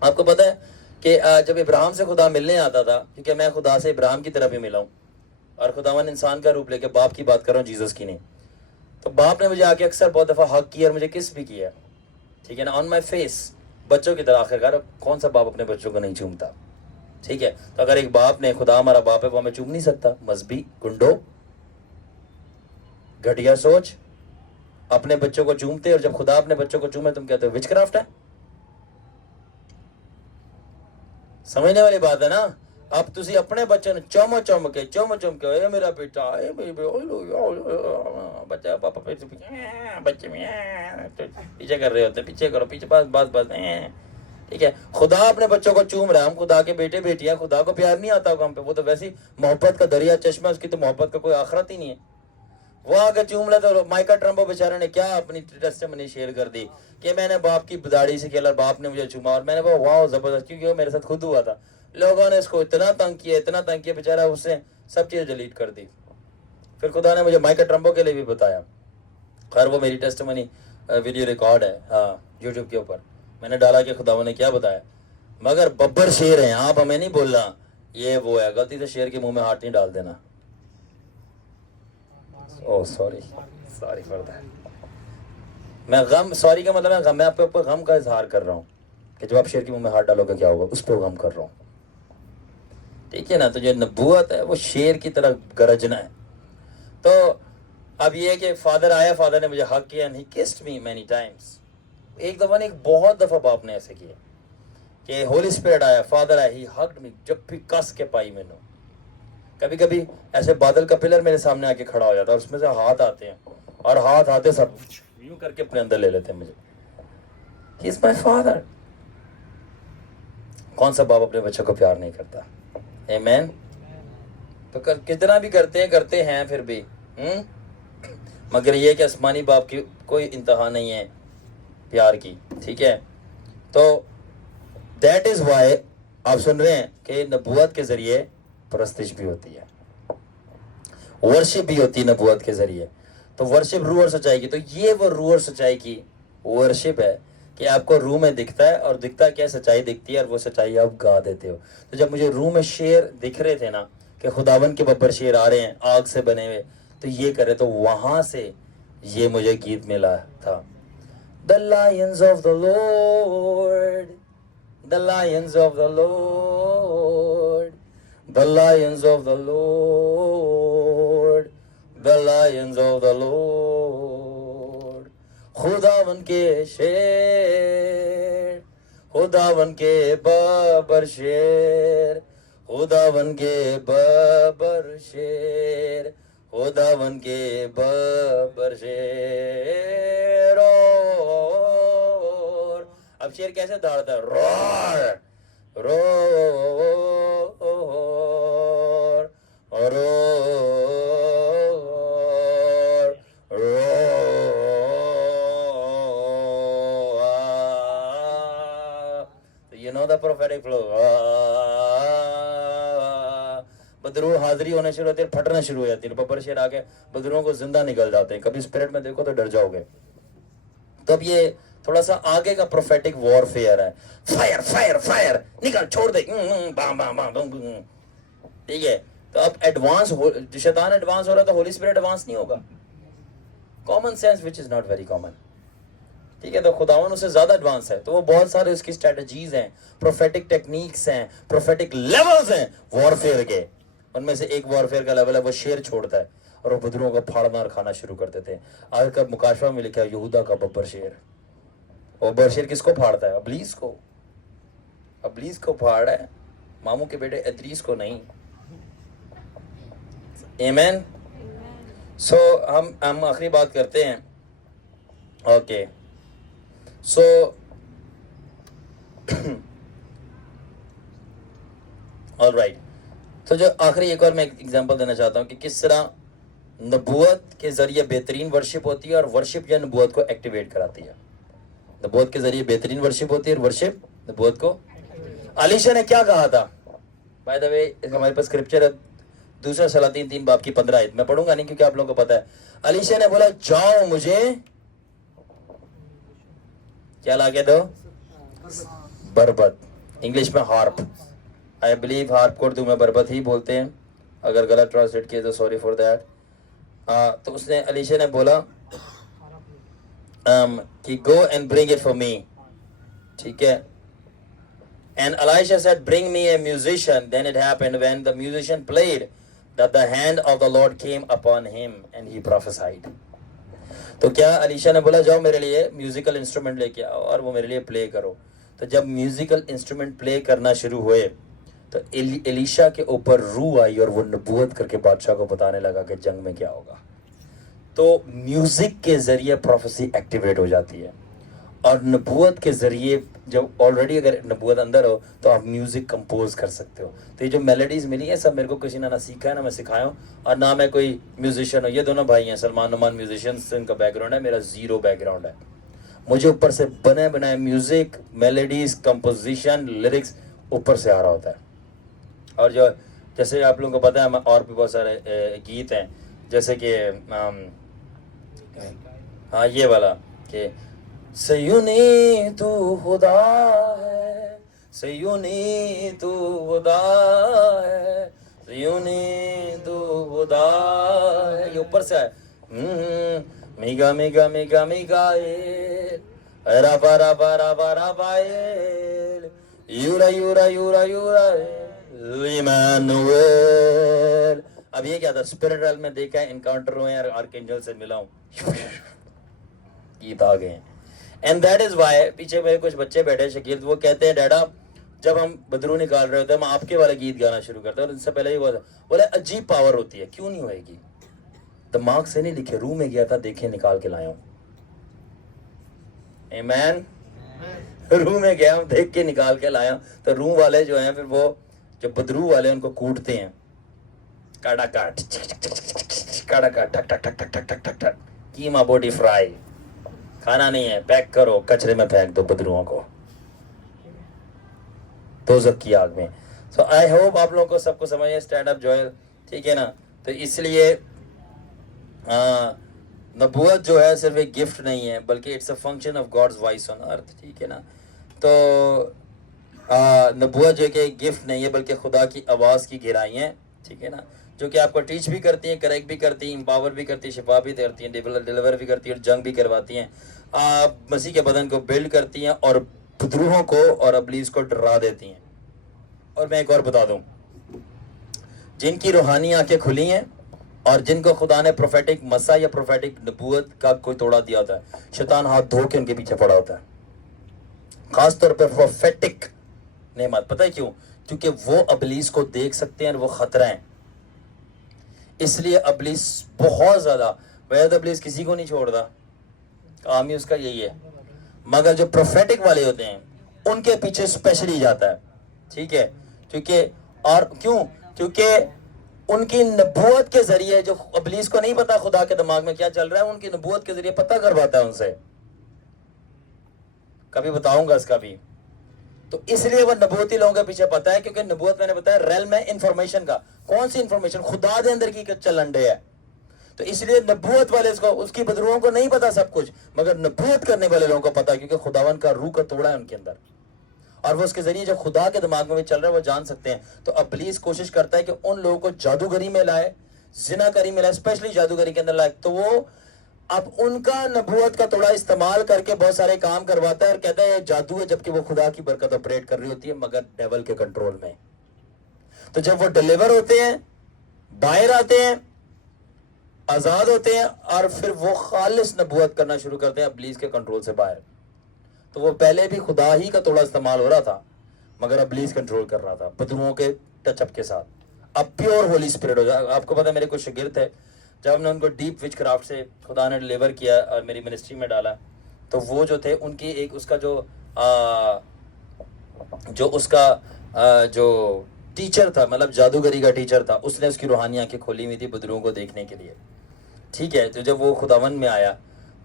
आपको पता है कि जब इब्राहिम से खुदा मिलने आता था, क्योंकि मैं खुदा से इब्राहिम की तरफ ही मिला हूँ, और खुदावन इंसान का रूप लेके, बाप की बात कर रहा हूँ, जीसस की नहीं। तो बाप ने मुझे आके अक्सर बहुत दफ़ा हक किया और मुझे किस भी किया, ठीक है ना, ऑन माई फेस, बच्चों की तरह। आखिरकार कौन सा बाप अपने बच्चों को नहीं चूमता, ठीक है। तो अगर एक बाप ने, खुदा हमारा बाप है, वो हमें चूम नहीं सकता? मजहबी गुंडो, घटिया सोच, अपने बच्चों को चूमते, और जब खुदा अपने बच्चों को चूमे तुम कहते हो विचक्राफ्ट है। समझने वाली बात है ना। अब तुसी अपने बच्चे ने चुम चुम के ए मेरा बेटा, ए मेरी बच्चा, पापा बच्चे पीछे कर रहे होते, पीछे करो, पीछे बस ठीक है। खुदा अपने बच्चों को चूम रहा है, हम खुदा के बेटे बेटियां। खुदा को प्यार नहीं आता होगा हम पे, वो तो वैसी मोहब्बत का दरिया चश्मा, उसकी तो मोहब्बत का कोई आखिरत ही नहीं है। वो आगे चूम ले तो माइका ट्रम्पो बेचारे ने क्या अपनी टेस्टिमनी शेयर कर दी कि मैंने बाप की दाढ़ी से खेला, बाप ने मुझे चूमा, और मैंने वो वाह जबरदस्त, क्योंकि वो मेरे साथ खुद हुआ था। लोगों ने इसको इतना तंग किया बेचारा, उसने सब चीज़ डिलीट कर दी। फिर खुदा ने मुझे माइका ट्रम्पो के लिए भी बताया। खैर वो मेरी टेस्टिमनी वीडियो रिकॉर्ड है, हाँ, यूट्यूब के ऊपर मैंने डाला कि खुदा ने क्या बताया। मगर बब्बर शेर हैं, आप हमें नहीं बोलना ये वो है। गलती से शेर के मुंह में हाथ नहीं डाल देना। Oh sorry for that. मैं गम, सॉरी का मतलब है गम, मैं आपके ऊपर गम का इजहार कर रहा हूँ कि जब आप शेर के मुंह में हाथ डालोगे क्या होगा, उस पर गम कर रहा हूँ, ठीक है ना। तो जो नबूवत है वो शेर की तरह गरजना है। तो अब ये है कि फादर आया, फादर ने मुझे हक किया, and he kissed me many times. एक दफ़ा नहीं, बहुत दफ़ा बाप ने ऐसे किया कि होली स्पिरिट आया, फादर आया, ही हग्ड मी, जब भी कस के पाई मैंने। कभी कभी ऐसे बादल का पिलर मेरे सामने आके खड़ा हो जाता है, और उसमें से हाथ आते हैं, और हाथ आते सब यूं करके अपने अंदर ले लेते हैं मुझे। He is my father. कौन सा बाप अपने बच्चों को प्यार नहीं करता? आमीन। तो कितना भी करते हैं फिर भी मगर ये कि आसमानी बाप की कोई इंतहा नहीं है प्यार की, ठीक है। तो दैट इज वाई आप सुन रहे हैं कि नबूवत के जरिए परस्तिश भी होती है, वर्शिप भी होती है नबूवत के जरिए। तो वर्शिप रूह और सच्चाई की, तो ये वो रूह और सच्चाई की वर्शिप है कि आपको रूह में दिखता है, और दिखता क्या, सच्चाई दिखती है, और वो सच्चाई आप गा देते हो। तो जब मुझे रूह में शेर दिख रहे थे ना कि खुदावन के बब्बर शेर आ रहे हैं आग से बने हुए, तो ये करे, तो वहां से ये मुझे गीत मिला था, the Lions of the Lord, the Lions of the Lord, the Lions of the Lord, the Lions of the Lord. खुदावन के शेर, खुदावन के बब्बर शेर, खुदावन के बब्बर शेर, खुदावन के बब्बर शेर। और अब शेर कैसे दौड़ता है, roar roar prophetic flow, but Badru हाजिरी होने शुरू होती है, फटना शुरू हो जाती है, बब्बर शेर आके बदरूओं को जिंदा निकल जाते हैं। कभी स्पिरिट में देखो तो डर जाओगे। तब ये थोड़ा सा आगे का प्रोफेटिक वॉरफेयर है। फायर फायर फायर, निकल, छोड़ दे, बाम बाम बाम, ठीक है। तो अब एडवांस शैतान एडवांस हो रहा है तो होली स्पिरिट एडवांस नहीं होगा। Common sense which is not very common, ठीक है। तो खुदावन उससे ज्यादा एडवांस है, तो वो बहुत सारे उसकी स्ट्रेटजीज हैं, प्रोफेटिक टेक्निक्स हैं, प्रोफेटिक लेवल्स हैं वॉरफेयर के। उनमें से एक वॉरफेयर का लेवल है वो शेर छोड़ता है और वो बदरुओं को फाड़ना और खाना शुरू कर देते हैं। आज का मुकाशवा में लिखा है यहूदा का बब्बर शेर। और बब्बर शेर किसको फाड़ता है? अबलीस को। अबलीस को फाड़ है, मामू के बेटे इदरीस को नहीं। आमीन। सो हम आखिरी बात करते हैं। ओके, सो ऑलराइट, तो जो आखिरी एक और मैं एग्जांपल देना चाहता हूँ कि किस तरह नबूवत के जरिए बेहतरीन वर्शिप होती है और वर्शिप या नबूवत को एक्टिवेट कराती है। नबूवत के जरिए बेहतरीन वर्शिप होती है और वर्शिप नबूवत को। अलीशा ने क्या कहा था? बाय द वे हमारे पास स्क्रिप्चर है, दूसरा सलातीन 3 बाब की 15 आयत। मैं पढ़ूंगा नहीं क्योंकि आप लोगों को पता है। अलीशा ने बोला जाओ मुझे क्या लाके दो? बरबत, इंग्लिश में हार्प। आई बिलीव हार्प को उर्दू में बरबत ही बोलते हैं, अगर गलत ट्रांसलेट किया तो सॉरी फॉर दैट। तो उसने अलीशा ने बोला कि go and bring it for me, ठीक है। And Elisha said, bring me a musician. Then it happened when the musician played that the hand of the Lord came upon him and he prophesied. तो क्या अलीशा ने बोला जाओ मेरे लिए musical instrument लेके आओ और वो मेरे लिए प्ले करो। तो जब म्यूजिकल इंस्ट्रूमेंट प्ले करना शुरू हुए तो एलीशा के ऊपर रूह आई और वो नबूवत करके बादशाह को बताने लगा कि जंग में क्या होगा। तो म्यूजिक के जरिए प्रोफेसी एक्टिवेट हो जाती है और नबूवत के जरिए जब ऑलरेडी अगर नबूवत अंदर हो तो आप म्यूजिक कंपोज कर सकते हो। तो ये जो मेलोडीज मिली है सब मेरे को किसी ने ना सीखा है ना मैं सिखाया हूँ और ना मैं कोई म्यूजिशियन हूँ। ये दोनों भाई हैं सलमान नुमान म्यूजिशियंस, इनका बैकग्राउंड है, मेरा जीरो बैकग्राउंड है। मुझे ऊपर से बने बनाए म्यूजिक, मेलोडीज, कंपोजिशन, लिरिक्स ऊपर से आ रहा होता है। और जो जैसे आप लोगों को पता है और भी बहुत सारे गीत हैं, जैसे कि हाँ ये वाला कि सयूनी तू खुदा है, सयूनी तू खुदा है, सयूनी तू खुदा है, ये ऊपर से है। मिगा मिगा मिगा मिगाएल राबा राबा राबा राबाएल यूरा यूरा यूरा यूरा इमानुएल। अब ये क्या था? स्पिरिट रेल में देखा है, इनकाउंटर हुए हैं, आर्कएंजल से मिला हूँ, गीत आ गए। एंड दैट इज वाई पीछे मेरे कुछ बच्चे बैठे शकील, वो कहते हैं डैडा जब हम बदरू निकाल रहे होते हैं हम आपके वाले गीत गाना शुरू करते हैं। और इससे पहले ही बोले अजीब पावर होती है। क्यों नहीं होएगी? दिमाग से नहीं लिखे, रूह में गया था, देखे निकाल के लाया हूं। आमीन। रूह में गया, देख के निकाल के लाया। तो रूह वाले जो हैं फिर वो जो बदरू वाले उनको कूटते हैं, काटा काट काटा काट ठक ठक ठक ठक ठक ठक ठक ठक, कीमा बोटी फ्राई। खाना नहीं है, पैक करो, कचरे में फेंक दो बदरुओं को दोज़ख की आग में। सो आई होप आप लोगों को सबको समझ है स्टैंड अप जोएल, ठीक है ना। तो इसलिए नबूवत जो है सिर्फ एक गिफ्ट नहीं है बल्कि it's a function of God's voice on earth, ठीक है ना। तो नबूवत जो कि एक गिफ्ट नहीं है बल्कि खुदा की आवाज़ की गहराई है, ठीक है ना, जो कि आपको टीच भी करती हैं, करेक्ट भी करती हैं, एम्पावर भी करती हैं, शिफा भी करती हैं, डिलीवर भी करती हैं और जंग भी करवाती हैं। आप मसीह के बदन को बिल्ड करती हैं और बदरूहों को और अबलीस को डरा देती हैं। और मैं एक और बता दूं, जिनकी रूहानी आंखें खुली हैं और जिनको खुदा ने प्रोफेटिक मसा या प्रोफेटिक नबूवत का कोई तोड़ा दिया होता है, शैतान हाथ धो के उनके पीछे पड़ा होता है। खास तौर पर प्रोफेटिक नेमत, पता है क्यों? क्योंकि वो अबलीस को देख सकते हैं और वो खतरा है। इसलिए अबलीस बहुत ज्यादा, वैद अबलीस किसी को नहीं छोड़ता, काम ही उसका यही है। मगर जो प्रोफेटिक वाले होते हैं उनके पीछे स्पेशली जाता है, ठीक है। क्योंकि और क्यों? क्योंकि उनकी नबूवत के जरिए, जो अबलीस को नहीं पता खुदा के दिमाग में क्या चल रहा है, उनकी नबूवत के जरिए पता करवाता है उनसे। कभी बताऊंगा इसका भी, تو اس لیے وہ نبوتی لوگوں کے پیچھے پتا ہے, کیونکہ نبوت میں نے بتایا ریلم ہے انفارمیشن کا. کون سی انفارمیشن؟ خدا دے اندر کی چلنڈے ہے. تو اس لیے نبوت والے اس کی بدروہوں کو نہیں پتا سب کچھ, مگر نبوت کرنے والے لوگوں کو پتا, کیونکہ خداون کا روح کا توڑا ہے ان کے اندر, اور وہ اس کے ذریعے جو خدا کے دماغ میں بھی چل رہا ہے وہ جان سکتے ہیں. تو ابلیس کوشش کرتا ہے کہ ان لوگوں کو جادوگری میں لائے, زناکاری میں لائے, اسپیشلی جادوگری کے اندر لائے. تو وہ اب ان کا نبوت کا توڑا استعمال کر کے بہت سارے کام کرواتا ہے اور کہتا ہے یہ جادو ہے, جبکہ وہ خدا کی برکت آپریٹ کر رہی ہوتی ہے مگر ڈیول کے کنٹرول میں. تو جب وہ ڈیلیور ہوتے ہیں, باہر آتے ہیں, آزاد ہوتے ہیں, اور پھر وہ خالص نبوت کرنا شروع کرتے ہیں ابلیس کے کنٹرول سے باہر. تو وہ پہلے بھی خدا ہی کا توڑا استعمال ہو رہا تھا مگر ابلیس کنٹرول کر رہا تھا بدروؤں کے ٹچ اپ کے ساتھ. اب پیور ہولی اسپرٹ ہو جائے. آپ کو پتا ہے میرے کچھ شاگرد تھے, جب ہم نے ان کو ڈیپ وچ کرافٹ سے خدا نے ڈیلیور کیا اور میری منسٹری میں ڈالا, تو وہ جو تھے ان کی ایک اس کا جو ٹیچر تھا, مطلب جادوگری کا ٹیچر تھا, اس نے اس کی روحانی آنکھیں کھولی ہوئی تھی بدروؤں کو دیکھنے کے لیے. ٹھیک ہے, تو جب وہ خداوند میں آیا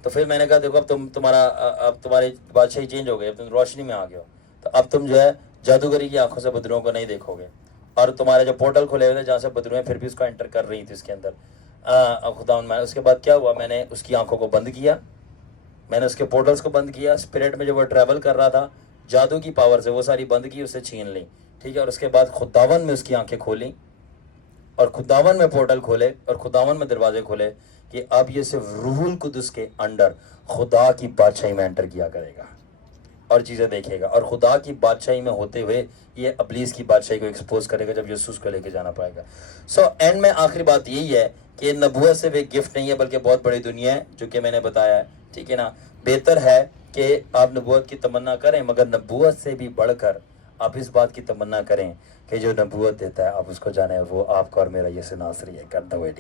تو پھر میں نے کہا دیکھو اب تمہاری بادشاہی چینج ہو گئی, اب تم روشنی میں آ گئے ہو, تو اب تم جو ہے جادوگری کی آنکھوں سے بدروؤں کو نہیں دیکھو گے. اور تمہارے جو پورٹل کھلے ہوئے تھے جہاں سے بدرویں پھر بھی اس کا انٹر کر رہی تھی اس کے اندر. اب خداوند میں اس کے بعد کیا ہوا, میں نے اس کی آنکھوں کو بند کیا, میں نے اس کے پورٹلز کو بند کیا. اسپرٹ میں جو وہ ٹریول کر رہا تھا جادو کی پاور سے وہ ساری بند کی, اسے چھین لی. ٹھیک ہے, اور اس کے بعد خداوند میں اس کی آنکھیں کھولیں اور خداوند میں پورٹل کھولے اور خداوند میں دروازے کھولے کہ اب یہ صرف روح القدس کے انڈر خدا کی بادشاہی میں انٹر کیا کرے گا اور چیزیں دیکھے گا, اور خدا کی بادشاہی میں ہوتے ہوئے یہ ابلیس کی بادشاہی کو ایکسپوز کرے گا جب یسوع کو لے کے جانا پائے گا. سو اینڈ میں آخری بات یہی ہے کہ نبوت صرف ایک گفٹ نہیں ہے بلکہ بہت بڑی دنیا ہے, جو کہ میں نے بتایا ہے. ٹھیک ہے نا, بہتر ہے کہ آپ نبوت کی تمنا کریں, مگر نبوت سے بھی بڑھ کر آپ اس بات کی تمنا کریں کہ جو نبوت دیتا ہے آپ اس کو جانیں, وہ آپ کا اور میرا یسوع ناصری ہے. کرتا ہوئے